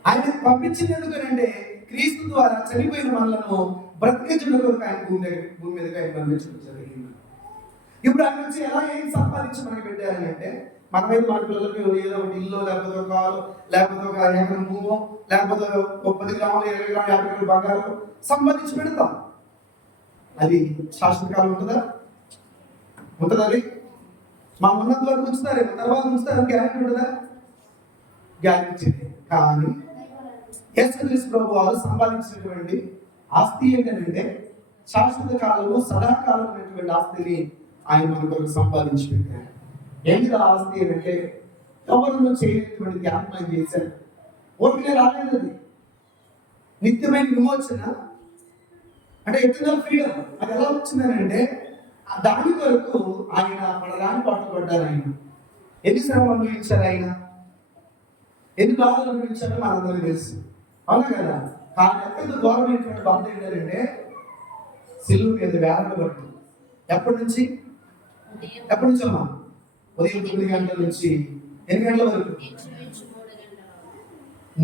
ఆయన పంపించింది ఎందుకనంటే క్రీస్తు ద్వారా చనిపోయిన వాళ్ళను బ్రతికించడానికి ఆయన భూమి మీదకి ఆయన పంపించడం జరిగింది. ఇప్పుడు ఆయన నుంచి ఎలా ఏం సంపాదించి మనకి పెట్టారని అంటే, మనమైతే మన పిల్లలకి ఏదో ఒకటి ఇల్లు, లేకపోతే ఒక కారు, లేకపోతే ఒక ఎకరం భూమో, లేకపోతే ఒక 10 గ్రాములు 20 గ్రాములు 50 గ్రాములు బంగారం సంపాదించి పెడతాం. అది శాశ్వతకాలం ఉంటుందా? ఉంటుంది. అది మా ఉన్నంత వరకు ఉంచుతారేమో, తర్వాత ఉంచుతారు, గ్యారెంటీ ఉంటుందా? గ్యారెంటీ. కానీ యేసుక్రీస్తు ప్రభువు వారు సంపాదించినటువంటి ఆస్తి ఏంటంటే శాశ్వత కాలంలో సదాకాలం అనేటువంటి ఆస్తిని ఆయన మన కొరకు సంపాదించి పెట్టారు. ఏంటి ఆస్తి అంటే ఎవరిలో చేయనటువంటి త్యాగం ఆయన చేశారు. ఊరికే రాలేదు అది. నిత్యమైన విమోచన అంటే ఎటర్నల్ ఫ్రీడమ్. అది ఎలా వచ్చిందని అంటే దాని కొరకు ఆయన పడరాని పాటలు పడ్డారు. ఆయన ఎన్ని శ్రమలు అనుభవించారు, ఆయన ఎన్ని బాధలు అనుభవించారో మనందరికీ తెలుసు, అవునా కదా. కానీ అత్యంత ఘోరమైనటువంటి బాధ ఏంటంటే సిలువ మీద వేలాడబడ్డారు. ఎప్పటి నుంచి అమ్మా? ఉదయం 9 గంటల నుంచి ఎన్ని గంటల వరకు?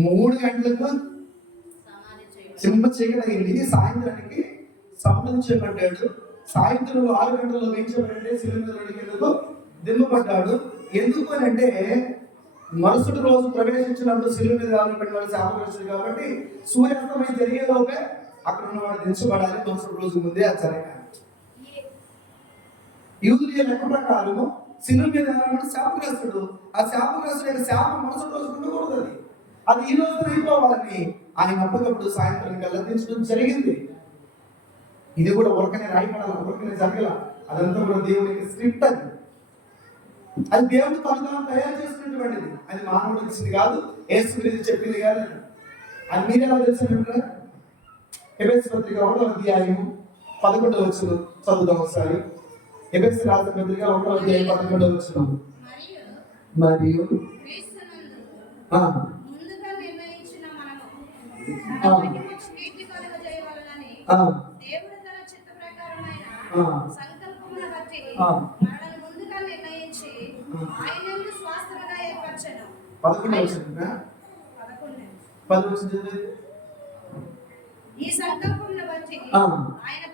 3 గంటలకు సింహ చీకటైంది. సాయంత్రానికి సంబంధించబడ్డాడు. సాయంత్రం 6 గంటల్లో వేయించబడ్డాడు. సిలువ మీద కిందకు దింపబడ్డాడు. ఎందుకు అని అంటే మరుసటి రోజు ప్రవేశించినప్పుడు సిలువ మీద పెట్టిన వాళ్ళు శాపగ్రస్తుడు కాబట్టి సూర్యాస్తమయం జరిగేలోపే అక్కడ ఉన్నవాడు దించబడాలి. మరుసటి రోజు ముందే అది జరగాలి. యూదుల లెక్క ప్రకారం సిలువ మీద శాపగ్రస్తుడు. ఆ శాపగ్రస్తుడు యొక్క శాపం మరుసటి రోజు ఉండకూడదు. అది ఈ రోజు అయిపోవాలని ఆయన అప్పటికప్పుడు సాయంత్రం గల్లందించడం జరిగింది. ఇది కూడా ఊరకనే రాయబడాలి, ఊరకనే జరగల. అదంతా కూడా దేవునికి స్క్రిప్ట్. అది దేవుడు తను తయారు చేసినటువంటిది. అది మానవుడు ఇచ్చింది కాదు, యేసుక్రీస్తు చెప్పింది కాదు. అది మీరు ఎలా తెలిసినట్టు? ఎఫెసీ పత్రిక 1వ అధ్యాయం 11వ వచనం చదువుదాం ఒకసారి. ఎఫెసీ రాసిన పత్రిక 1వ అధ్యాయం 11వ వచనం. మరియు దేవుడు తన చిత్త ప్రకారమైన సంకల్పమును బట్టి మనల్ని ముందుగా నిర్ణయించి ఆయనందు స్వాస్థ్యముగా ఏర్పరచెను. 11 ఈ సంకల్పమును బట్టి ఆయన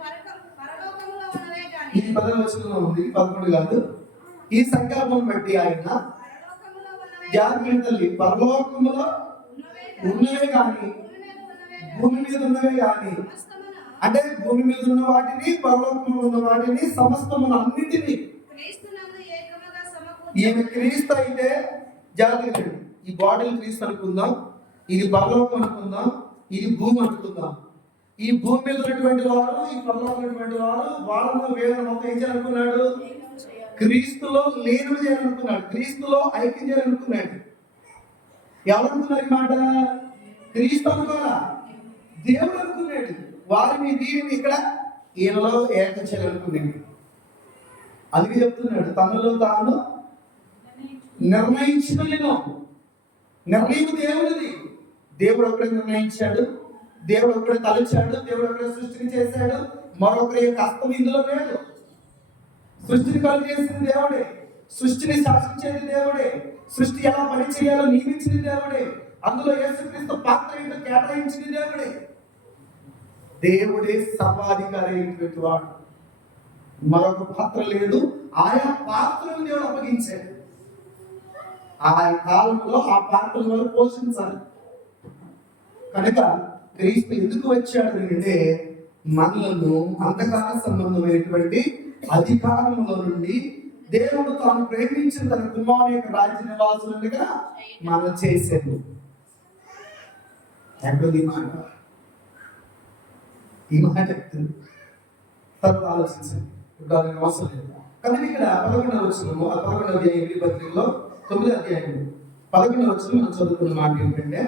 పరలోకములో ఉన్నవే గాని. ఈ 10వ వచనంలో ఉంది, 11 కాదు. ఈ సంకల్పం బట్టి ఆయన పరలోకములో ఉన్నవే కానీ భూమి మీద ఉన్నవే కానీ, అంటే భూమి మీద ఉన్న వాటిని పరలోకంలో ఉన్న వాటిని సమస్తమును అన్నిటినీ ఈయన క్రీస్తు అయితే జాగ్రత్త. ఈ బాడీలు క్రీస్తు అనుకుందాం, ఇది పరలోకం అనుకుందాం, ఇది భూమి అనుకుందాం. ఈ భూమి మీద ఉన్నటువంటి వారు, ఈ పరలోకం ఉన్నటువంటి వారు, వాళ్ళను వేరే మొత్తం ఏం చేయాలనుకున్నాడు? క్రీస్తులో లీనం చేయాలనుకున్నాడు, క్రీస్తులో ఐక్యం చేయాలనుకున్నాడు. ఎవరనుకున్నారు ఈ మాట? క్రీస్తు అనుకోవాలా, దేవుడు అనుకున్నాడు. వారిని వీరిని ఇక్కడ ఈయనలో ఏకం చేయాలనుకున్నాడు. అందుకే చెప్తున్నాడు, తనలో తాను నిర్ణయించిన నిర్ణయం దేవుడిది. దేవుడు ఒకడే నిర్ణయించాడు, దేవుడు ఒకడే తలచాడు, దేవుడు ఒకడే సృష్టిని చేశాడు. మరొకరి యొక్క హస్తం ఇందులో లేదు. సృష్టిని కలుగు చేసింది దేవుడే, సృష్టిని శాసించేది దేవుడే, సృష్టి ఎలా పని చేయాలో నియమించింది దేవుడే, అందులో యేసుక్రీస్తు పాత్ర ఏంటో కేటాయించింది దేవుడే. దేవుడే సర్వాధికారి అయినటువంటి వాడు, మరొక పాత్ర లేదు. ఆయా పాత్రను దేవుడు అప్పగించాడు. ఆ కాలంలో ఆ పాత్రను వరకు పోషించాలి. కనుక క్రీస్తు ఎందుకు వచ్చాడు అంటే మనలను అంధకార సంబంధమైనటువంటి అధికారంలో నుండి దేవుడు తాను ప్రేమించిన తన కుమారుని యొక్క రాజ్య నివాసులుగా మనం చేశాడు. ఎక్కడి మాట ఈ మాట తర్వాత ఆలోచించండి, ఇప్పుడు అవసరం లేదు. కానీ ఇక్కడ 11వ వచనము, 11వ అధ్యాయం ఈ పత్రికలో 9వ అధ్యాయం 11వ వచనం మనం చదువుకున్న మాట ఏంటంటే,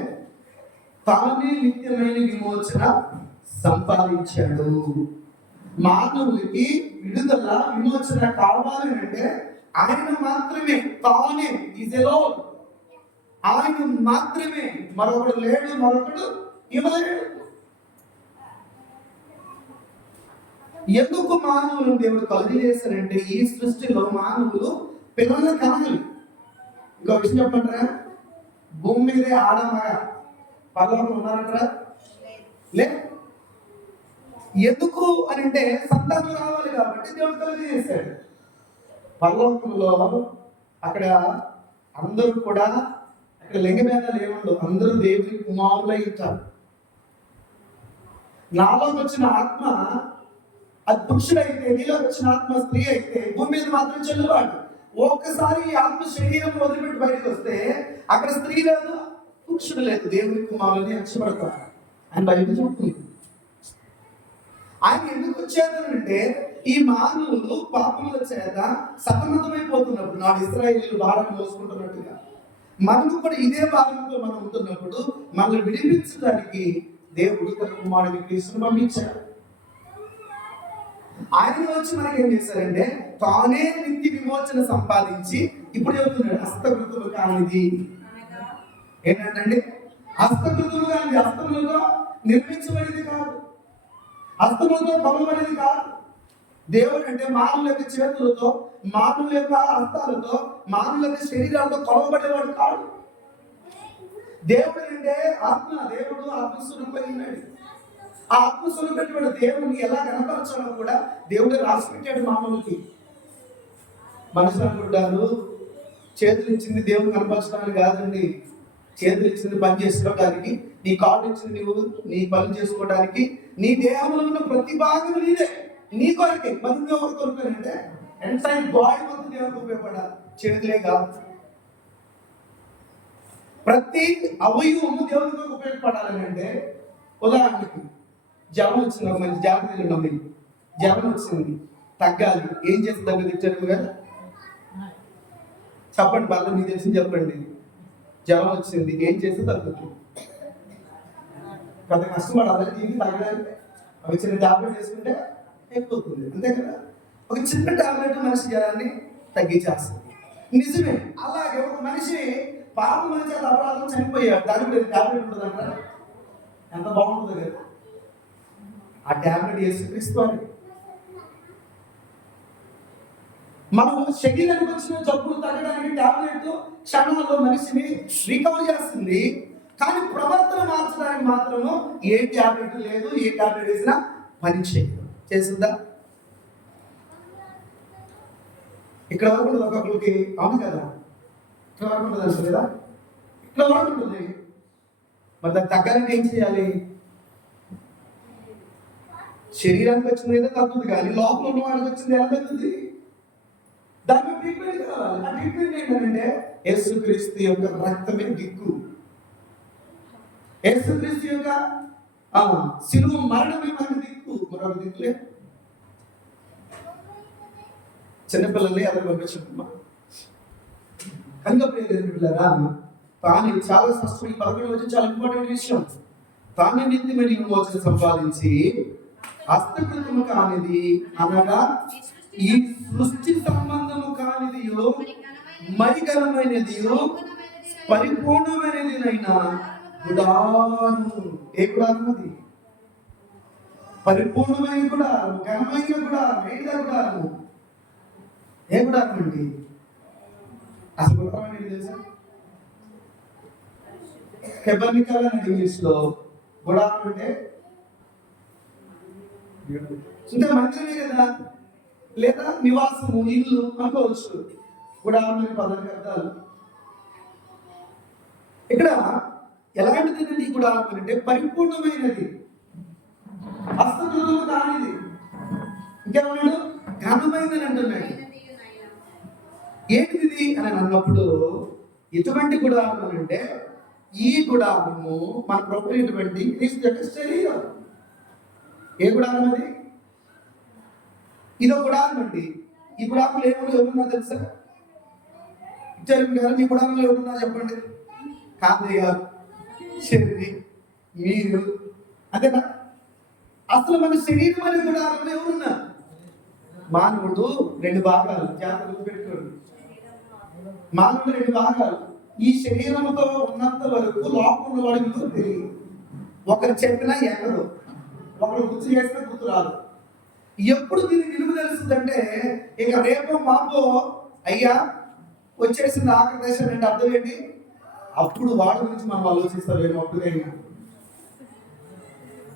తానే నిత్యమైన విమోచన సంపాదించాడు. మానవులకి విడుదల విమోచన కావాలి అంటే ఆయన మాత్రమే, తానే ఈజ్ అలోన్, ఆయన మాత్రమే, మరొకడు లేడు, మరొకడు ఇవ్వలేడు. ఎందుకు మానవులను దేవుడు కలుగు చేశారంటే ఈ సృష్టిలో మానవులు పిల్లల్ని కనాలి. ఇంకో విషయం చెప్పంటారా? భూమి మీదే ఆడమగ పరలోకం ఉన్నారంటారా? లే. ఎందుకు అని అంటే సంతానం రావాలి కాబట్టి దేవుడు కలుగు చేశాడు. పరలోకంలో అక్కడ అందరూ కూడా అక్కడ లింగ భేదాలు ఏముండవు, అందరూ దేవుని కుమారులై ఉంటారు. నాలోకి వచ్చిన ఆత్మ అది పురుషుడైతే, నీలోకి వచ్చిన ఆత్మ స్త్రీ అయితే భూమి మీద మాత్రం చెల్లుబాటు. ఒక్కసారి ఈ ఆత్మ శరీరం వదిలిపెట్టి బయటకు వస్తే అక్కడ స్త్రీ లేదు, పురుషుడు లేదు, దేవుని కుమారుని అంచబడతారు అని బయట చెప్తుంది. ఆయన ఎందుకు వచ్చారు అంటే ఈ మానవులు పాపముల చేత సతమతమైపోతున్నప్పుడు నాడు ఇశ్రాయేలీయులు భారాన్ని మోసుకుంటున్నట్టుగా మనము కూడా ఇదే భారంతో మనం ఉంటున్నప్పుడు మనల్ని విడిపించడానికి దేవుడు తన కుమారుని క్రీస్తును పంపించాడు. ఆయన వచ్చి మనకి ఏం చేశారంటే తానే నిత్య విమోచన సంపాదించి ఇప్పుడు చెబుతున్నాడు హస్తకృతులు కానిది ఏంటంటే హస్తకృతులు కానిది, హస్తములతో నిర్మించబడింది కాదు, హస్తములతో కొనబడింది కాదు. దేవుడు అంటే మానవుల యొక్క చేతులతో, మానవుల యొక్క హస్తాలతో, మానవుల యొక్క శరీరాలతో కొలవబడేవాడు కాదు. దేవుడు అంటే ఆత్మ, దేవుడు ఆత్మస్వరూపై ఉన్నాడు. ఆ ఆత్మస్వరూపమైన దేవుడిని ఎలా కనపరచాలో కూడా దేవుడు రాసి పెట్టాడు మానవులకి. మనుషులు అనుకుంటారు చేతులు ఇచ్చింది దేవుడు కనపరచడానికి కాదండి. చేతులు ఇచ్చింది పని చేసుకోవడానికి, నీ కాళ్ళు ఇచ్చింది నువ్వు నీ పని చేసుకోవడానికి, నీ దేహంలో ఉన్న ప్రతి భాగం నీదే, నీ కొరకే. మరి ఎవరి కొరకు అంటే ఎంటైర్ బాడీ మొత్తం దేవుడికి ఉపయోగపడాలి, చేతులే కాదు. ప్రతి అవయవము దేవుడి కొరకు ఉపయోగపడాలని అంటే ఉదాహరణకి జ్వరం వచ్చింది, ఒక మంచి జాగ్రత్తలు ఉన్నాం, మీకు జ్వరం వచ్చింది తగ్గాలి, ఏం చేసి తగ్గదు ఇచ్చారు కదా చెప్పండి, బాగా మీకు తెలిసి చెప్పండి. జ్వరం వచ్చింది ఏం చేస్తే తగ్గుతుంది? పెద్ద కష్టపడాలి దీనికి తగ్గడానికి. ఒక చిన్న టాబ్లెట్ వేసుకుంటే అయిపోతుంది, అంతే కదా. ఒక చిన్న టాబ్లెట్ మనిషి జ్వరాన్ని తగ్గించేస్తుంది. నిజమే. అలాగే ఒక మనిషి పాపం మనిషి అపరాధం చనిపోయాడు, దానికి టాబ్లెట్ ఉంటుందంట, ఎంత బాగుంటుంది కదా. ఆ టాబ్లెట్ వేసి క్రీస్తుని మనం శరీరానికి వచ్చిన జబ్బులు తగ్గడానికి టాబ్లెట్ క్షణాల్లో మనిషిని రికవర్ చేస్తుంది, కానీ ప్రవర్తన మార్చడానికి మాత్రము ఏ టాబ్లెట్ లేదు, ఏ టాబ్లెట్ వేసినా పని చేయదు. చేస్తుందా? ఇక్కడ వరకు ఉంటుంది ఒక్కొక్కరికి, అవును కదా, ఇక్కడ వరకు ఉంటుంది అంటారు కదా, ఇక్కడ వరకు ఉంటుంది. మరి దాన్ని తగ్గాలంటే ఏం చేయాలి? శరీరానికి వచ్చింది ఏదో తగ్గుతుంది, కానీ లోపల ఉన్న వాడికి వచ్చింది ఎలా తగ్గుతుంది? దానికి ట్రీట్మెంట్ కావాలి. ఆ ట్రీట్మెంట్ ఏంటంటే యేసుక్రీస్తు యొక్క రక్తమే దిక్కు, యేసుక్రీస్తు యొక్క శిలువ మరణమే మనకు దిక్కు, మరొక దిక్కులే. చిన్నపిల్లల్ని అలా పంపించమ్మా. కనుక పిల్లరా, తాను చాలా స్పష్టం, 11 వచ్చి చాలా ఇంపార్టెంట్ విషయం. తాను నిత్యమైన విమోచన సంపాదించి హస్తకృతము కానిది అనగా ఈ సృష్టి సంబంధము కానిదియో మరి ఘనమైనదియో పరిపూర్ణమైనదినైనా గుడారము. ఏ గుడారము అది? పరిపూర్ణమైన గుడారము, ఘనమైన గుడారము. ఏంటి గుడారము? ఏ గుడారం అండి? అసలు గుడారం అనేది తెలుసా? హెబర్నికల్ అని ఇంగ్లీష్లో గుడారం అంటే ఇంకా మందిరమే కదా, లేదా నివాసము, ఇల్లు అనుకోవచ్చు. గుడారం అనే పదానికి అర్థాలు. ఇక్కడ ఎలాంటిది ఈ గుడారం అంటే పరిపూర్ణమైనది, హస్తకృతము కానిది, ఇంకేమన్నాడు? ఘనమైనది అంటున్నాడు. ఏంటిది అని అన్నప్పుడు ఎటువంటి గుడారం అని అంటే ఈ గుడారము మన ప్రభు అయినటువంటి క్రీస్తు యొక్క శరీరం. ఏ గుడారం అది? ఇదో గుడారం అండి. ఈ గుడారంలో ఎవరున్నా తెలుసా? ఇచ్చారు గారు, మీ గుడారంలో ఎవరున్నా చెప్పండి. కాదయ్య గారు, శరీరి, మీరు, అంతేనా? అసలు మన శరీరం అనే గుడారంలో ఎవరున్నా? మానవుడు 2 భాగాలు, జాగ్రత్త గుర్తుపెట్టుకోండి. మానవుడు 2 భాగాలు. ఈ శరీరంతో ఉన్నంత వరకు లోపల ఉన్నవాడికి తెలియదు. ఒకరు చెప్పినా ఎక్కదు, ఒకరు గుర్తు చేసినా గుర్తు రాదు. ఎప్పుడు దీన్ని విలువ తెలుస్తుందంటే ఇక రేపో మాపో అయ్యా వచ్చేసింది ఆఖరి దేశం అంటే అర్థం ఏంటి? అప్పుడు వాడి గురించి మనం ఆలోచిస్తారేమో అప్పుడైనా.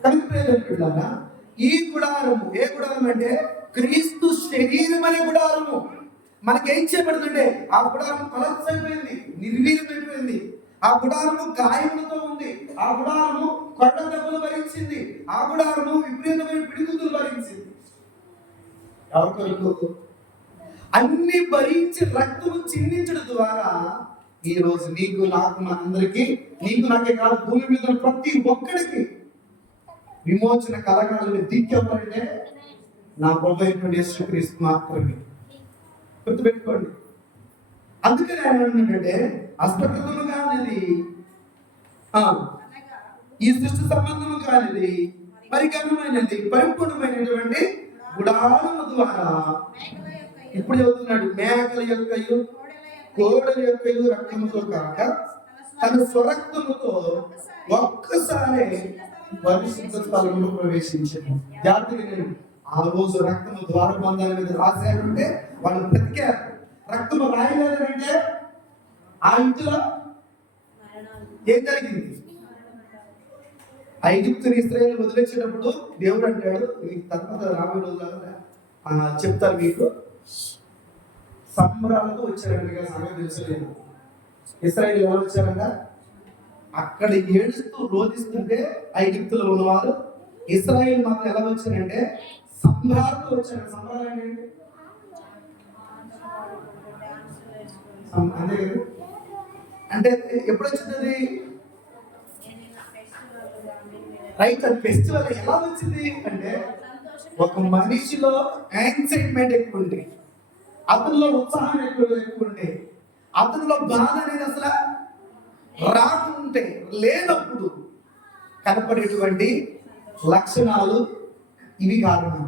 కనుక ఈ గుడారము ఏ గుడారం అంటే క్రీస్తు శరీరం అనే గుడారము. మనకేం చేయబడుతుంటే ఆ గుడారం కొలాప్స్ అయిపోయింది, నిర్వీర్యమైపోయింది. ఆ గుడారము గాయములతో ఉంది, ఆ గుడారము కొండ దెబ్బలు భరించింది, ఆ గుడారము విపరీతమైన పిడిగుతులు భరించింది. ఎవరి కొరకు? అన్ని భరించి రక్తము చిందించడం ద్వారా ఈ రోజు నీకు, నాకు, మనందరికీ, నీకు నాకే కాదు, భూమి మీద ప్రతి ఒక్కడికి విమోచన కలగాలని దిక్కెవ్వాలంటే నా ప్రభు అయినటువంటి యేసుక్రీస్తు మాత్రమే. గుర్తుపెట్టుకోండి. అందుకని ఆయన ఏమంటున్నాడంటే అస్పృతము కానిది ఈ సృష్టి సంబంధము కానిది పరికరమైనది పరిపూర్ణమైనటువంటి గుడారము ద్వారా ఇప్పుడు చెబుతున్నాడు, మేకల యొక్కయు కోడల యొక్కయు రక్తముతో కాక తన స్వరక్తముతో ఒక్కసారి పరిశుద్ధ స్థలంలో ప్రవేశించాను. జాగ్రత్తగా ఆ రోజు రక్తము ద్వారబంధాల మీద రాశారంటే వాళ్ళు బ్రతికారు. రక్తము రాయలేదంటే ఆ ఇంటిలో ఏం జరిగింది? ఐగుప్తుని ఇశ్రాయేలు వదిలేసేటప్పుడు దేవుడు అంటాడు, ఈ తర్వాత రాబోయే రోజుల్లో చెప్తారు మీకు, సంబరాలతో వచ్చారంట. సమయం తెలుసలేదు. ఇశ్రాయేలు ఎలా వచ్చారంట? అక్కడ ఏడుస్తూ రోధిస్తుంటే ఐగుప్తులో ఉన్నవారు, ఇశ్రాయేలు మాత్రం ఎలా వచ్చారంటే సంబరాలతో వచ్చారు. సంబరాలు అంటే అంతే కదా. అంటే ఎప్పుడు వచ్చింది రైట్? అది ఫెస్టివల్ ఎలా వచ్చింది అంటే ఒక మనిషిలో ఎక్సైట్మెంట్ ఎక్కువ ఉంది, అతనిలో ఉత్సాహం ఎక్కువ ఉంది, అతనిలో బాధ అనేది అసలు రాకుంటే లేనప్పుడు కనపడేటువంటి లక్షణాలు ఇవి కారణం.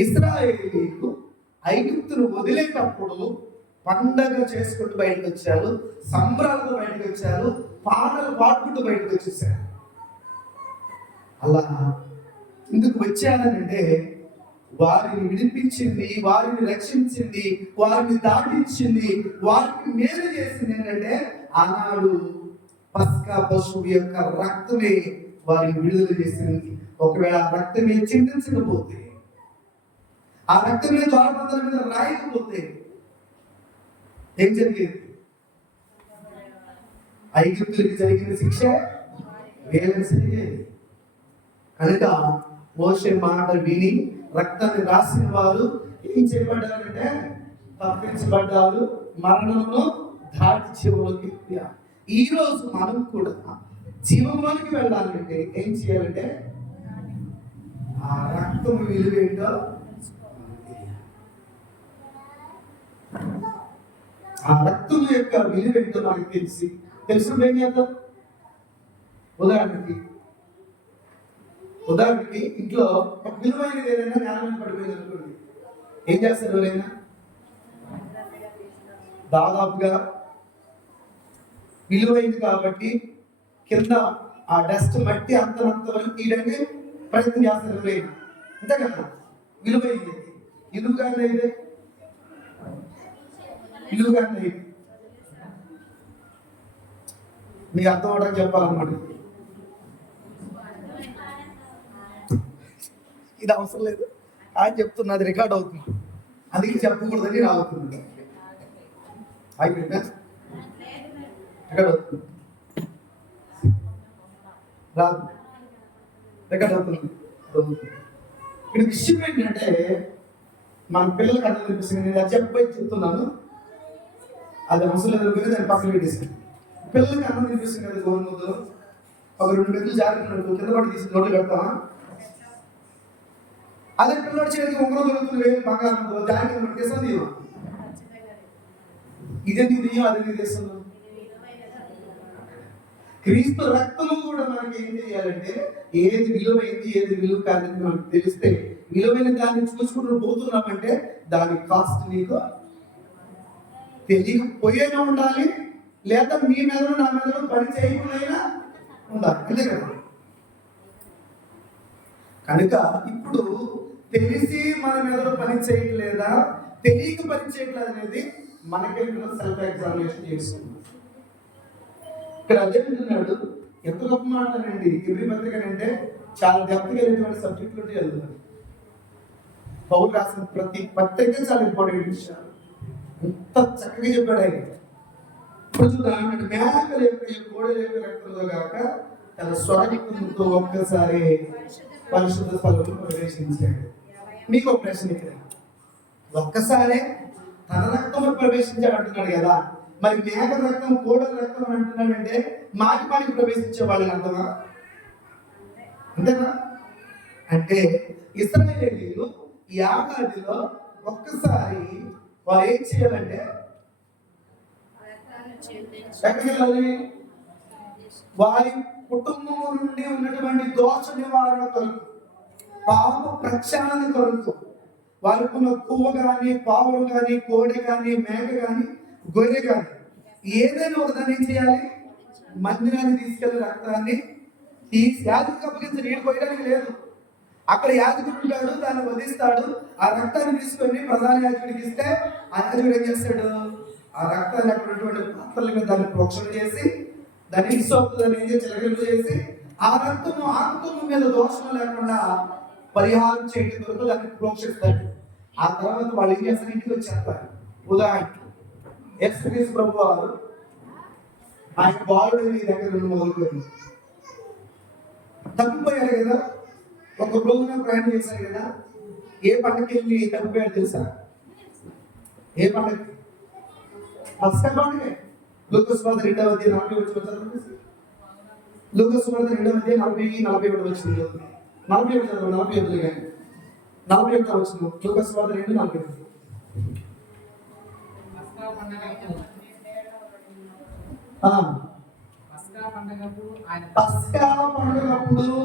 ఇశ్రాయేలీయులు ఐగుప్తును వదిలేటప్పుడు పండగ చేసుకుంటూ బయటకు వచ్చారు, సంబరాలతో బయటకు వచ్చారు, పాటలు పాడుకుంటూ బయటకు వచ్చేసారు. అలా ఎందుకు వచ్చానంటే వారిని విడిపించింది, వారిని రక్షించింది, వారిని దాటించింది, వారికి మేలు చేసింది ఏంటంటే ఆనాడు పస్కా పశువు యొక్క రక్తమే వారిని విడుదల చేసింది. ఒకవేళ ఆ రక్తమే చిందించకపోతే, ఆ రక్తమే ద్వారబంధాల మీద రాయకపోతే ఏం జరిగేది? ఐగుప్తులకి జరిగిన శిక్ష వేలకు జరిగేది. కనుక మోషే మాట విని రక్తాన్ని రాసిన వారు ఏం చేయబడ్డారంటే తప్పించబడ్డారు, మరణంలో దాటి జీవంలోకి. ఈ రోజు మనం కూడా జీవంలోకి వెళ్ళాలంటే ఏం చేయాలంటే ఆ రక్తం విలువేంటో, ఆ రక్తం యొక్క విలువేంటో మనకు తెలిసినప్పుడు ఏం చేద్దాం? ఉదాహరణకి ఇంట్లో ఒక విలువైనది ఏదైనా నేల పడిపోయింది అనుకోండి, ఏం చేస్తారు? ఎవరైనా దాదాపుగా విలువైంది కాబట్టి కింద ఆ డస్ట్ మట్టి అంత వరకు తీయడానికి ప్రయత్నం చేస్తారు. ఎవరైనా అంతే కదా. విలువైంది ఇలుగానే మీకు అర్థం అవడానికి చెప్పాలన్నమాట. ఇది అవసరం లేదు అని చెప్తున్నా, అది రికార్డ్ అవుతుంది, అందుకే చెప్పకూడదని నేను అవుతుంది. అయిపోయిందా? రికార్డ్ అవుతుంది, రాదు, రికార్డ్ అవుతుంది. ఇక్కడ విషయం ఏంటంటే మన పిల్లలకి అర్థం అనిపిస్తుంది. నేను అది చెప్పబోయి చెప్తున్నాను, అది అవసరం లేదు, దాన్ని పక్కన పెట్టేసి పిల్లలకి అన్నం తినిపిస్తుంది కదా. గోధుమ ముద్దలు ఒక 2 మెతులు జాగ్రత్త కింద పడి తీసి నోట్లు పెడతామా? అదే పిల్లడి చేతికి ఉంగరం దొరుకుతుంది, వేలు బంగారంతో జాగ్రత్త పెట్టేస్తాం. తీయమా? ఇదేంటి తీయం, అదే తీస్తున్నాం. క్రీస్తు రక్తము కూడా మనకి ఏం చేయాలంటే ఏది విలువైంది ఏది విలువ కాదని మనకు తెలిస్తే, విలువైన దాన్ని చూసుకుంటూ పోతున్నామంటే దాని కాస్ట్ నీకు తెలియకపోయేనా ఉండాలి, లేదా మీ మీద నా మీద పని చేయకుండా ఉండాలి, అంతే కదా. కనుక ఇప్పుడు తెలిసి మన మీద పని చేయట్లేదా, తెలియక పని చేయట్లేదు అనేది మనకే సెల్ఫ్ ఎగ్జామినేషన్ చేసుకున్నాం. ఇక్కడ అదే వింటున్నాడు. ఎంత గొప్ప మాట్లాడండి. ఎవరి పత్రిక అంటే చాలా డెప్త్గా వెళ్ళేటువంటి సబ్జెక్టులు వెళ్తున్నాడు. పౌలు రాసిన ప్రతి పత్రిక చాలా ఇంపార్టెంట్ విషయాలు ఎంత చక్కగా చెప్పాడు ఆయన. ఇప్పుడు చూద్దాం, మేకల యొక్క కోడల యొక్క రక్తంలో కాక తన స్వరక్తంతో ఒక్కసారి పరిశుద్ధ స్థలంలో ప్రవేశించాడు. మీకు ఒక ప్రశ్న ఇక్కడ, ఒక్కసారే తన రక్తంలో ప్రవేశించాడు అంటున్నాడు కదా, మరి మేకల రక్తం కోడల రక్తం అంటున్నాడంటే మాటి మాటికి ప్రవేశించే వాళ్ళని అర్థమా? అంతేనా? అంటే ఇశ్రాయేలీయులు ఈ ఏడాదిలో ఒక్కసారి వారు ఏం చేయాలంటే ఎక్కడికి వెళ్ళాలి? వారి కుటుంబం నుండి ఉన్నటువంటి దోష నివారణ కొరకు, పాప ప్రక్షాళన కొరకు, వారికి ఉన్న పువ్వు కానీ, పావులు కానీ, కోడి కానీ, మేక కానీ, గొర్రె కానీ ఏదైనా ఒకదాన్ని ఏం చేయాలి? మందిరాన్ని తీసుకెళ్లి రక్తాన్ని తీసి యాజకుడికి అప్పగించి నీళ్ళు పోయడానికి లేదు. అక్కడ యాజకుడు ఉంటాడు, దాన్ని వధిస్తాడు. ఆ రక్తాన్ని తీసుకొని ప్రధాన యాజకుడికి ఇస్తే ఆ యాజకుడు ఏం చేస్తాడు? ఆ రక్తాన్ని అక్కడ ఉన్నటువంటి పాత్రల మీద దాన్ని ప్రోక్షణ చేసి, దాన్ని ఇసోపు దాన్ని ఏం చేసి చిలకలు చేసి, ఆ రక్తము ఆ కుటుంబం మీద దోషం లేకుండా పరిహారం చేయడం కొరకు దాన్ని ప్రోక్షిస్తాడు. ఆ తర్వాత వాళ్ళు ఏం చేస్తారు? ఇంటికి వచ్చేస్తారు. ఉదాహరణకి యేసుక్రీస్తు ప్రభు వారు ఆయన బాలుడి దగ్గర నుండి మొదలుకొని తప్పిపోయారు కదా, ఒక రోజున ప్రయాణం చేశారు కదా. ఏ పండగకి వెళ్ళి తప్పిపోయారు తెలుసా? ఏ పండగ? పస్కా పండుగ. లూకాసు వార్త 2:40 లూకాసు వార్త 2:40-41 వచ్చింది. 41 చదువు, 41 కానీ 41 వచ్చింది. లూకాసు వార్త 2:41. పస్కా పండుగప్పుడు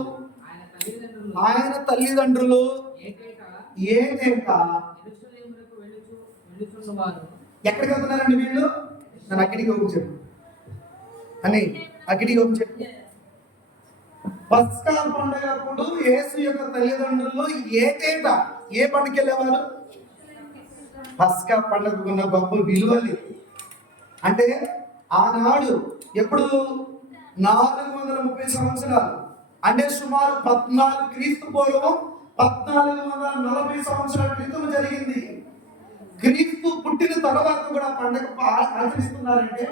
ఆయన తల్లిదండ్రులు ఏటేటా ఎక్కడికి వెళ్తున్నారండి వీళ్ళు? నన్ను అక్కడికి వచ్చి చెప్పు అని, అక్కడికి వచ్చి చెప్పు. పస్కా పండుగప్పుడు యేసు యొక్క తల్లిదండ్రులు ఏటేటా ఏ పండుగకి వెళ్ళేవారు? పస్కా పండుగకు ఉన్న గొప్ప విలువలు అంటే ఆనాడు ఎప్పుడు 430 సంవత్సరాలు అంటే సుమారు 14 క్రీస్తు పూర్వం 1440 సంవత్సరాల క్రితం జరిగింది. క్రీస్తు పుట్టిన తర్వాత కూడా పండుగ ఆచరిస్తున్నారంటే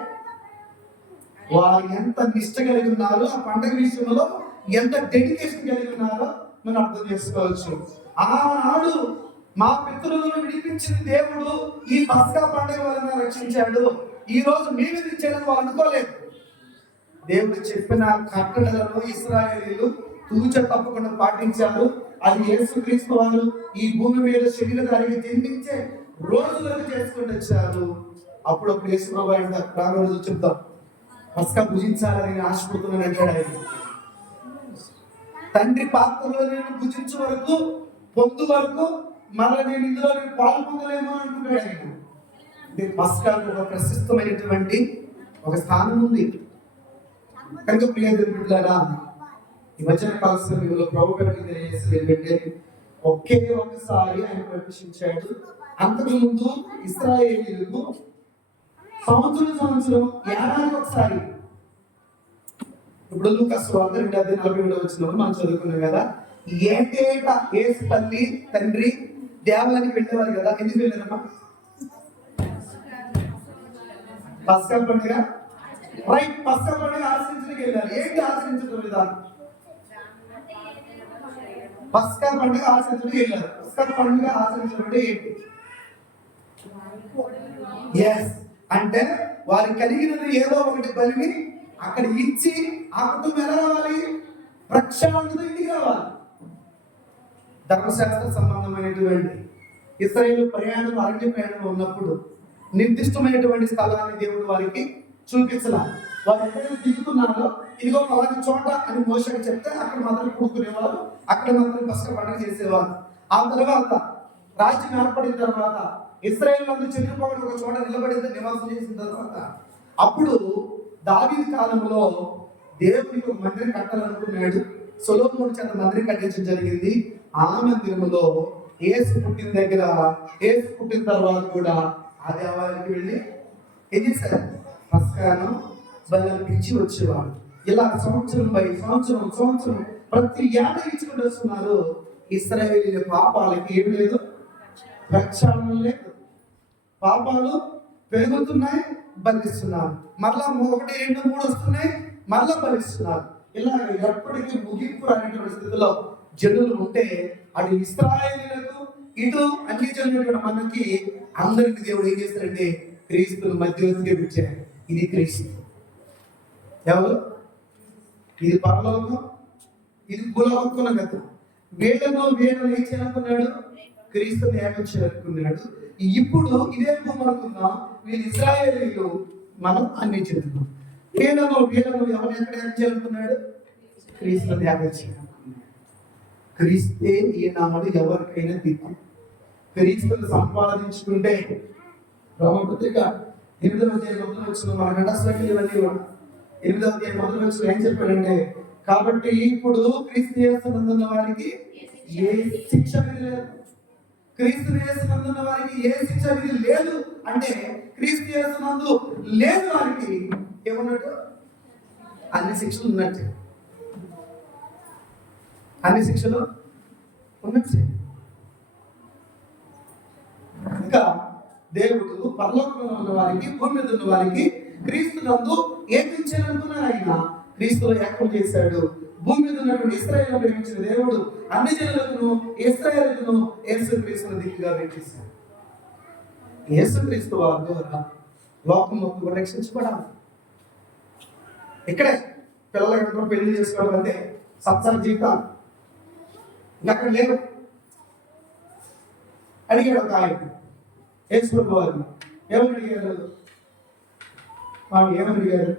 వారు ఎంత నిష్ట కలిగి ఉన్నారో, ఆ పండుగ విషయంలో ఎంత డెడికేషన్ కలిగి ఉన్నారో మనం అర్థం చేసుకోవచ్చు. ఆనాడు మా పితరులను విడిపించిన దేవుడు ఈ పస్కా పండుగ వలన రక్షించాడు, ఈ రోజు మీ మీద ఇచ్చాడని వాళ్ళు అనుకోలేదు. దేవుడు చెప్పిన కట్టడలను ఇశ్రాయేలీయులు తూచ తప్పకుండా పాటించారు. అది యేసుక్రీస్తు వారు ఈ భూమి మీద శరీరధారిగా జన్మించే రోజులను చేసుకుంటూ వచ్చారు. అప్పుడప్పుడు యేసు ప్రభు రాబోయే రోజు చెప్తాం, పస్కా భుజించాలని ఆశపడుతున్నాను అంటాడు ఆయన. తండ్రి పాత్రలో నేను భుజించే వరకు, పొందు వరకు మరలా నేను ఇందులో నేను పాలు పొందలేమో అంటున్నాడు ఆయన. అంటే పస్కాకు ఒక ప్రశస్తమైనటువంటి ఒక స్థానం ఉంది. కనుక ప్రియ దేవులారా, ఈ వచన కాలంలో ప్రభు తెలియజేసేది ఏంటంటే ఒకే ఒకసారి ఆయన ప్రవేశించాడు. అంతకు ముందు ఇశ్రాయేలీయులకు సంవత్సరం ఏడాదికి ఒకసారి. ఇప్పుడు లూకాసు వార్త 2:40 వచ్చినప్పుడు మనం చదువుకున్నాం కదా, ఏటేటా యేసు తల్లి తండ్రి దేవాలయానికి వెళ్ళేవారు కదా. ఎందుకు వెళ్ళారమ్మా? పస్కా పండుగ రైట్, పస్కా పండుగ ఆచరించడానికి వెళ్ళారు. ఏంటి ఆచరించడం విధానం? పస్కా పండుగ ఆచరించడానికి వెళ్ళారు. పస్కా పండుగ ఆచరించడం అంటే ఏంటి? ఎస్, అంటే వారు కలిగినది ఏదో ఒకటి బలిని అక్కడ ఇచ్చి ఆ కుటుంబం ఎలా రావాలి? ప్రక్షాళనతో ఇంటికి రావాలి. ధర్మశాస్త్ర సంబంధమైనటువంటి ఇశ్రాయేలు ప్రయాణం, అరణ్య ప్రయాణం ఉన్నప్పుడు నిర్దిష్టమైనటువంటి స్థలాన్ని దేవుడు వారికి చూపించాల. వారు ఎక్కడైనా దిగుతున్నారో ఇదిగో పలానా చోట అని మోషకి చెప్తే అక్కడ మాత్రం కూడుకునేవారు, అక్కడ మాత్రం పస్కా పండుగ చేసేవారు. ఆ తర్వాత రాజ్యం ఏర్పడిన తర్వాత ఇశ్రాయేలు అందరూ చెల్లిపోవడం ఒక చోట నిలబడింది, నివాసం చేసిన తర్వాత అప్పుడు దావీదు కాలంలో దేవునికి ఒక మందిరం కట్టాలనుకున్నాడు. సొలొమోను చేత మందిరం కట్టించడం జరిగింది. ఆ మందిరంలో యేసు పుట్టిన దగ్గర, యేసు పుట్టిన తర్వాత కూడా ఆ దేవాలయానికి వెళ్ళి ఏం చేశారు? పస్కాను బలర్పించి వచ్చేవాడు. ఇలా సంవత్సరం బై సంవత్సరం ప్రతి ఏడాది ఇచ్చుకుంటూ వస్తున్నారు. ఇశ్రాయేలీయుల పాపాలకి ఏమి లేదు, ప్రక్షాళన లేదు. పాపాలు పెరుగుతున్నాయి, బలిస్తున్నారు. మరలా 1, 2, 3 వస్తున్నాయి, మరలా బలిస్తున్నారు. ఇలా ఎప్పటికీ ముగింపు అనేటువంటి స్థితిలో జనులు ఉంటే అటు ఇశ్రాయేలీయులకు ఇటు అన్ని జనులు మనకి అందరికి దేవుడు ఏం చేస్తారంటే క్రీస్తును మధ్యవర్తిగా పెట్టారు. ఇది క్రీస్తు. ఎవరు? ఇది పరలోకం, ఇది భూలోకం గతం. వీళ్ళను ఏం చేయాలనుకున్నాడు? క్రీస్తుని ఏకం ఇప్పుడు ఇదే భూమి అనుకుందాం, వీళ్ళు ఇశ్రాయేలీయులు, మనం అన్ని చెందుతాం. వీళ్ళను ఎవరు ఎక్కడ ఏకం చేయాలనుకున్నాడు? క్రీస్తుని ఏకం చేయాలనుకున్నాడు. క్రీస్తే ఈనాడు ఎవరికైనా దిక్కు. క్రీస్తుని సంపాదించుకుంటే రోమపత్రిక 8వ అధ్యాయం వచ్చిన మన అండర్స్టాండింగ్ ఇవన్నీ కూడా 8వ అధ్యాయం మొదటి వచ్చిన ఏం చెప్పాడంటే, కాబట్టి ఇప్పుడు క్రీస్తు యేసునందున్న వారికి ఏ శిక్ష విధి లేదు. క్రీస్తు యేసునందున్న వారికి ఏ శిక్ష విధి లేదు అంటే క్రీస్తు యేసునందు లేని వారికి ఏమన్నట్టు? అన్ని శిక్షలు ఉన్నట్టే. అన్ని శిక్షలు ఉన్నట్టే. ఇంకా దేవుడు పరలోకంలో ఉన్న వారికి, భూమి మీద ఉన్న వారికి క్రీస్తు నందు ఏకం చేయాలనుకున్నారు. ఆయన క్రీస్తులో ఏకం చేశాడు. భూమి మీద ఉన్నటువంటి ఇశ్రాయేలును ప్రేమించిన దేవుడు అన్ని జనులను ఇశ్రాయేలును యేసుక్రీస్తును దిక్కుగా పెట్టేశాడు. యేసుక్రీస్తు వారి ద్వారా లోకం మొత్తం రక్షించబడాలి. ఇక్కడే పిల్లల పెళ్లి చేసుకోవడం అంటే సంసార జీవితాలు అక్కడ లేవు. అడిగాడు ఒక ఆయన యేసుప్రభు వారిని, ఏమని అడిగారు? ఏమని అడిగారు?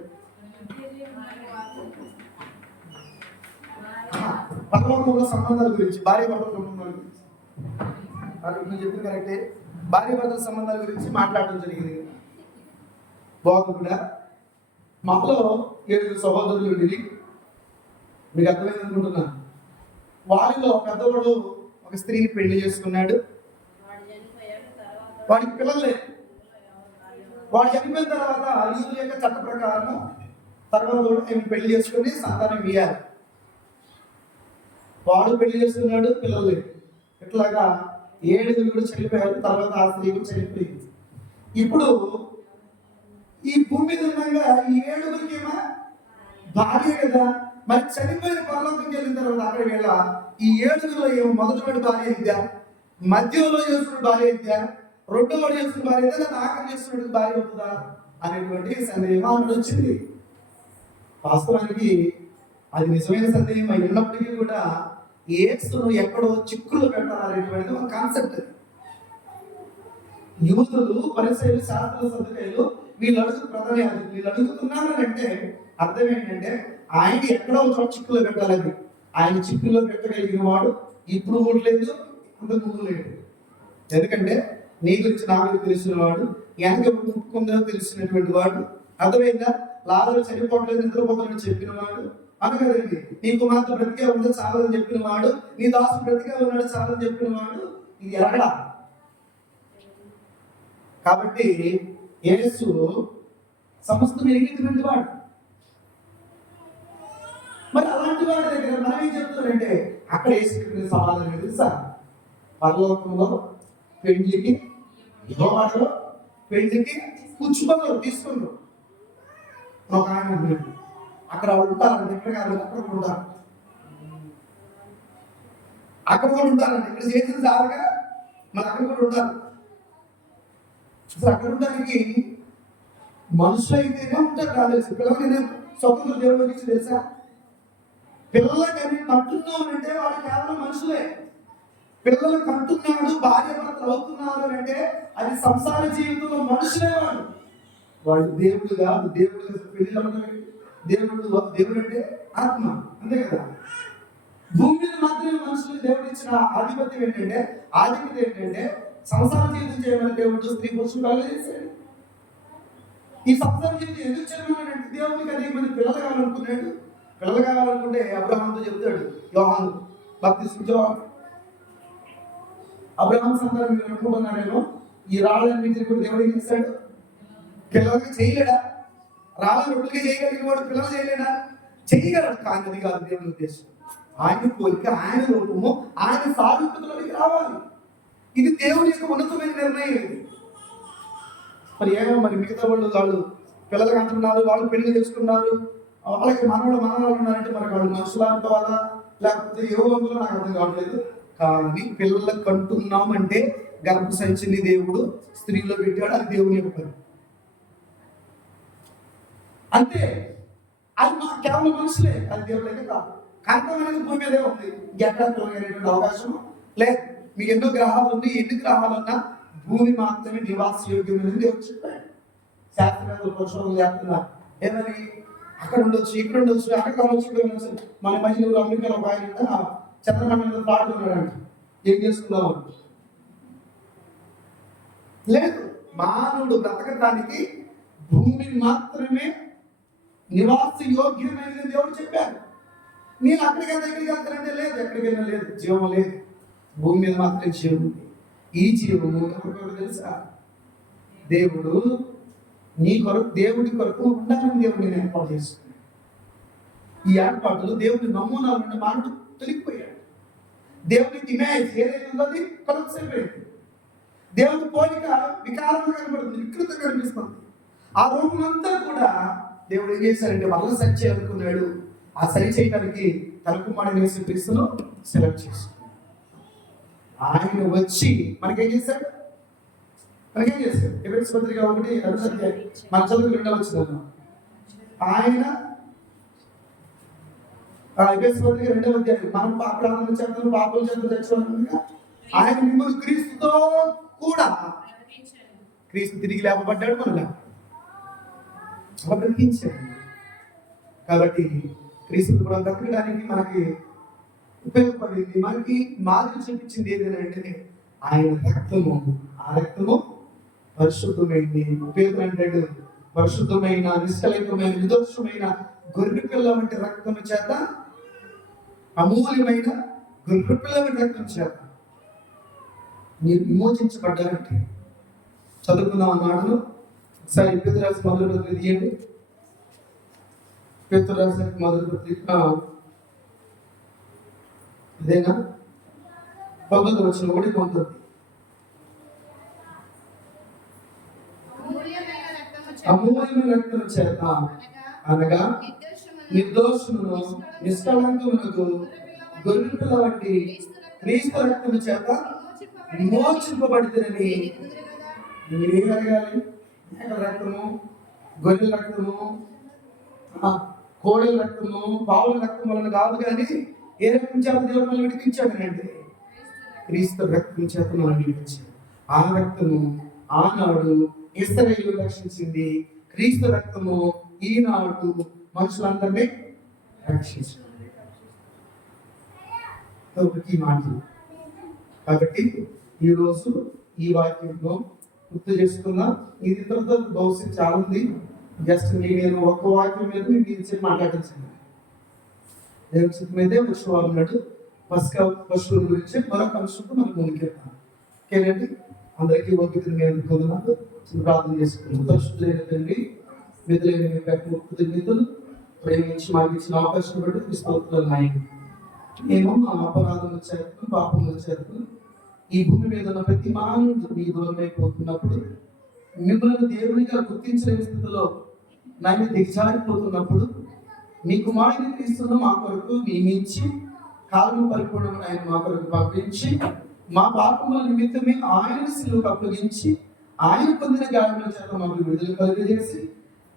పరలోకంలో సంబంధాల గురించి, భార్య భర్తల సంబంధాల గురించి. నేను చెప్పింది కరెక్టే. భార్య భర్తల సంబంధాల గురించి మాట్లాడడం జరిగింది. బాగుందా? మాలో 7 సహోదరులు ఉండి, మీకు అర్థమైంది అనుకుంటున్నాను. వారిలో పెద్దవాడు ఒక స్త్రీని పెళ్లి చేసుకున్నాడు. వాడికి పిల్లలు లేరు. వాడు చనిపోయిన తర్వాత యూదుల యొక్క చట్ట ప్రకారము తర్వాత కూడా పెళ్లి చేసుకుని సంతానం ఇయ్యాలి. వాడు పెళ్లి చేసుకున్నాడు, పిల్లలు లేరు. ఇట్లాగా 7 కూడా చనిపోయారు. తర్వాత ఆ స్త్రీ కూడా చనిపోయింది. ఇప్పుడు ఈ భూమి మీద ఉండగా ఈ 7 ఏమో భార్య కదా, మరి చనిపోయిన పరలోకంకి వెళ్ళిన తర్వాత అక్కడ వీళ్ళ ఈ 7 ఏమో మొదటివాడి భార్య ఇద్దా, మధ్యలో చేస్తున్న భార్య ఇద్దా, రెండో వాడు చేస్తున్న భార్య ఇద్దా, లేదా ఆఖరి చేస్తున్న భార్య అవుతుందా అనేటువంటి సందేహం అక్కడ వచ్చింది. వాస్తవానికి అది నిజమైన సందేహం అయి ఉన్నప్పటికీ కూడా యేసును ఎక్కడో చిక్కులు పెట్టాలనేటువంటిది ఒక కాన్సెప్ట్. యూదులు, పరిసయ్యులు, శాస్త్రులు, సదుకాయులు వీళ్ళు అడుగుతున్నారు అంటే అర్థం ఏంటంటే ఆయన ఎక్కడో చోట చిక్కులో పెట్టాలని. ఆయన చిక్కుల్లో పెట్టగలిగిన వాడు ఇప్పుడు కూడా లేదు, అంతకు ముందు లేడు. ఎందుకంటే నీ గురించి నా గురించి తెలిసిన వాడు, వెనక ముట్టుకుందో తెలిసినటువంటి వాడు. అర్థమైందా? లాజరు చనిపోవట్లేదు, నిద్రపోతాడని చెప్పిన వాడు అనగదండి. నీ కుమార్తె బ్రతికే ఉంటే చాలని చెప్పిన వాడు, నీ దాసు బ్రతికే ఉన్నాడు చాలని చెప్పిన వాడు. ఇది ఎరగడా? కాబట్టి యేసు సమస్తం ఎరిగినటువంటి వాడు. మరి అలాంటి వాడి దగ్గర మనం ఏం చెప్తారంటే అక్కడ యేసు సమాధానం తెలుసా? పరలోకంలో పెళ్లికి యోగాలో పెళ్లికి పుచ్చుకొన్నారు, తీసుకున్నారు. ఒక ఆయన అక్కడ వాళ్ళు ఉంటారంటే ఇక్కడ కాదు, అక్కడ ఉంటారు. అక్కడ కూడా ఉంటారండి. ఇక్కడ చేసింది చాలుగా మరి అక్కడ కూడా ఉంటారు. అసలు అక్కడ ఉండడానికి మనుషులు అయితేనే ఉంటారు కాదు. పిల్లలకి నేను స్వతంత్ర దేవుడికి ఇచ్చి తెలుసా? పిల్లలకని కంటున్నావు అంటే వాళ్ళు కేవలం మనుషులే. పిల్లలు కంటున్నాడు, భార్య భర్తలు అవుతున్నారు అంటే అది సంసార జీవితంలో మనుషులే. వాడు దేవుడు కాదు. దేవుడు పెళ్లి దేవుడు అంటే ఆత్మ, అంతే కదా. భూమి మీద మాత్రమే మనుషులు దేవుడు ఇచ్చిన ఆధిపత్యం ఏంటంటే సంసార జీవితం చేయమని దేవుడు స్త్రీ పురుషులు కలగజేశాడు. ఈ సంసార జీవితం ఎందుకు చేయమన్నాడంటే దేవుడికి అనేక మంది పిల్లలు కావాలనుకున్నాడు. పిల్లలు కావాలనుకుంటే అబ్రహాంతో చెప్తాడు యోహాను బాప్తిస్మా, అబ్రహాం సంతానం మీరు అనుకుంటున్నారేమో, ఈ రాళ్ళన్నింటినీ కూడా దేవుడు ఏం చేస్తాడు? పిల్లలకి చేయలేడా? రాళ్ళ రొట్టెలకి చేయగలిగిన వాడు పిల్లలు చేయలేడా? చేయగలడు. కానీ అది కాదు దేవుని ఉద్దేశం. ఆయన పోలిక, ఆయన రూపము, ఆయన సారూప్యతలోకి రావాలి. ఇది దేవుని యొక్క ఉన్నతమైన నిర్ణయం. ఇది మరి ఏమో మరి మిగతా వాళ్ళు పిల్లలకి అంటున్నారు, వాళ్ళు పెళ్లి చేసుకున్నారు, వాళ్ళకి మనవాళ్ళు ఉన్నారంటే మరి వాళ్ళు మనుషులు అనుకోవాలా లేకపోతే యోగంలో నాకు అర్థం కావట్లేదు. కానీ పిల్లలకు కంటున్నామంటే గర్భ సంచిని దేవుడు స్త్రీలో పెట్టాడు. అది దేవుని యొక్క పని అంతే. అది మాకు కేవలం మనుషులే, అది దేవుడు అయితే కాదు. కంఠం అనేది భూమి మీదే ఉంది. ఇంకెక్కడ పిల్లలనేటువంటి అవకాశం లేదు. మీకు ఎన్నో గ్రహాలు ఉన్నాయి, ఎన్ని గ్రహాలున్నా భూమి మాత్రమే నివాసయోగ్యమైనది దేవుడు చెప్పాడు. శాస్త్రవేత్తలు పరిశోధన చేస్తున్నారు. ఏమని అక్కడ ఉండొచ్చు, ఇక్కడ ఉండొచ్చు, అక్కడ కావచ్చు, ఇక్కడ ఉండొచ్చు. మన మధ్యలో అమెరికాలో ఒక ఆయన చంద్రమండలంలో పాడుతున్నాడు. ఏం చేసుకుందాం లేదు. మానవుడు బ్రతకడానికి భూమిని మాత్రమే నివాస యోగ్యమైనది దేవుడు చెప్పారు. నేను అక్కడికి వెళ్తానంటే లేదు, ఎక్కడికైనా లేదు, జీవం లేదు. భూమి మీద మాత్రమే జీవం ఉంది. ఈ జీవము ఎవరికొరకు తెలుసా? దేవుడు నీ కొరకు, దేవుడి కొరకు ఉండాలని దేవుడు నేను ఏర్పాటు చేసుకున్నాను. ఈ ఏర్పాటులో దేవుడి నమూనాలు ఉన్న మానవుడు తొలిగిపోయాడు. దేవునికి ఇమేజ్ ఏదైతే ఉందో అది కొలప్స్ అయిపోయింది. దేవుడి పోలిక వికారంగా కనబడుతుంది, వికృతంగా కనిపిస్తుంది. ఆ రూపం అంతా కూడా దేవుడు ఏం చేశాడంటే వల్ల సరి చేయాలనుకున్నాడు. ఆ సరి చేయడానికి తన కుమారుని యేసుక్రీస్తును సెలెక్ట్ చేసుకున్నాడు. ఆయన వచ్చి మనకేం చేశాడు? ఎఫెసీయుల పత్రిక 1:2 మన చదువు 2వ వచనం. ఆయన ఎఫెసీయుల పత్రిక 2వ అధ్యాయం, మనం పాపలను చేతను పాపల చేత తెచ్చుకున్నాక ఆయన మిమ్మల్ని క్రీస్తుతో కూడా, క్రీస్తు తిరిగి లేపబడ్డాడు, మనలా అలా బ్రతికించాడు. కాబట్టి క్రీస్తు కూడా బ్రతకడానికి మనకి ఉపయోగపడింది. మనకి మాదిరి చూపించింది ఏదైనా అంటే ఆయన రక్తము. ఆ రక్తము పరిశుద్ధమైంది. ఉపయోగం అంటాడు పరిశుద్ధమైన, నిష్కలంకమైన, నిర్దోషమైన గొర్రె పిల్ల వంటి రక్తము చేత, అమూల్యమైన గొర్రె పిల్ల వంటి రక్తం చేత మీరు విమోచించబడ్డారంటే. చదువుకుందాం అన్నాడు. ఒకసారి పేతురు రాసిన మొదటి పత్రిక తీయండి. పేతురు రాసిన మొదటి పత్రిక ఇదేనా? 19వ వచనం 1:19. అమూల్యమైన రక్తము చేత అనగా నిర్దోషమును నిష్కళంకమునకు గొర్రె పిల్ల వంటి క్రీస్తు రక్తము చేత విమోచింపబడితేనని మీరేం అడగాలి? రక్తము, గొర్రెల రక్తము, కోడెల రక్తము, పావుల రక్తం వలన కాదు, కానీ ఏ రక్తం చేత దేవుడు మనల్ని విడిపించాడు అంటే క్రీస్తు రక్తం చేత మనల్ని విడిపించాడు. ఆ రక్తము ఆనాడు ఇశ్రాయేలు రక్షించింది. క్రీస్తు రక్తము ఈనాడు మనుషులందరినీ రక్షించింది. ఈ మాటలు కాబట్టి ఈరోజు ఈ వాక్యంలో గుర్తు చేసుకున్నా. ఇది తర్వాత భవిష్యత్తు చాలా ఉంది. జస్ట్ నేను ఒక్క వాక్యం మీద మీకు మాట్లాడించాను. దేవుని చిత్తం మీదే పశువు అన్నాడు. పశువుల గురించి మరొక అంశంతో మనం ముందుకెళ్తాం. ఓకేనండి, అందరికీ ఓపిక అందుకున్నాను. ప్రార్థన చేసుకున్నాను. పరిశుద్ధులైన తండ్రి, మిగులైన మీ యొక్క కృతజ్ఞతలు ప్రేమించి మాకు ఇచ్చిన అవకాశం బట్టి స్తోత్రాలు నాయకుడు. మేము మా అపరాధం చేతను, పాపముల చేతను ఈ భూమి మీద ఉన్న ప్రతి మానవుడు మీ దూరమైపోతున్నప్పుడు, మిమ్మల్ని దేవునిగా గుర్తించలేని స్థితిలో నాయన దిగజారిపోతున్నప్పుడు, మీ కుమారుని క్రీస్తును మా కొరకు నియమించి కాలము పరిపూర్ణమైన ఆయన మా కొరకు పంపించి, మా పాపముల నిమిత్తమే ఆయన శిలువకు అప్పగించి, ఆయన పొందిన గాయముల చేత మాకు విడుదల కలుగజేసి,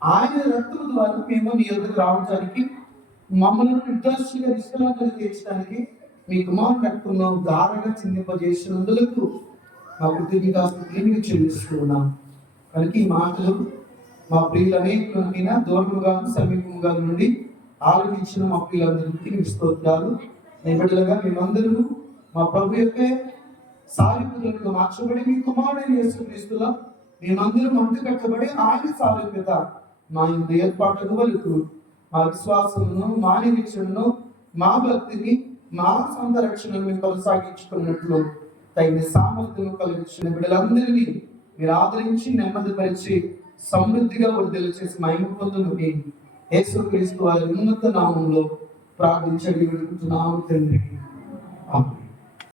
ఆయన రక్తము ద్వారా మేము మీ యొద్దకు రావడానికి, మమ్మల్ని నిర్దోషిగా నిష్కలంకగా తీర్చడానికి మీ కుమారుని రక్తంలో దారగా చిందింపజేసినందులకు మా కృతజ్ఞతాస్తుతిని చెల్లిస్తున్నాం. కనుక ఈ మాటలు మా ప్రియులు అనేకులైనా దూరముగా సమీపంగా నుండి ఆలోచించిన మా ప్రియులందరికీ మీ స్తోత్రాలు. నిబడులుగా మేమందరూ మా ప్రభు యొక్క సారూప్యతలకు మార్చబడి మీ కుమారుడైన యేసుక్రీస్తులో మేమందరం అంటు కట్టబడి ఆయన సారూప్యత మా ఇంత ఏర్పాటుకు వరకు మా విశ్వాసమును, మా నిరీక్షణను, మా భక్తిని, మా సొంత రక్షణను మేము కొనసాగించుకున్నట్లు తగిన సామర్థ్యం కలిగించిన బిడ్డలందరినీ మీరు ఆదరించి నెమ్మదిపరిచి సమృద్ధిగా వృద్ధులు చేసి మహిమ పొందుని యేసుక్రీస్తు వారి ఉన్నత నామంలో ప్రార్థించండి, వేడుకుంటున్నాము తండ్రి.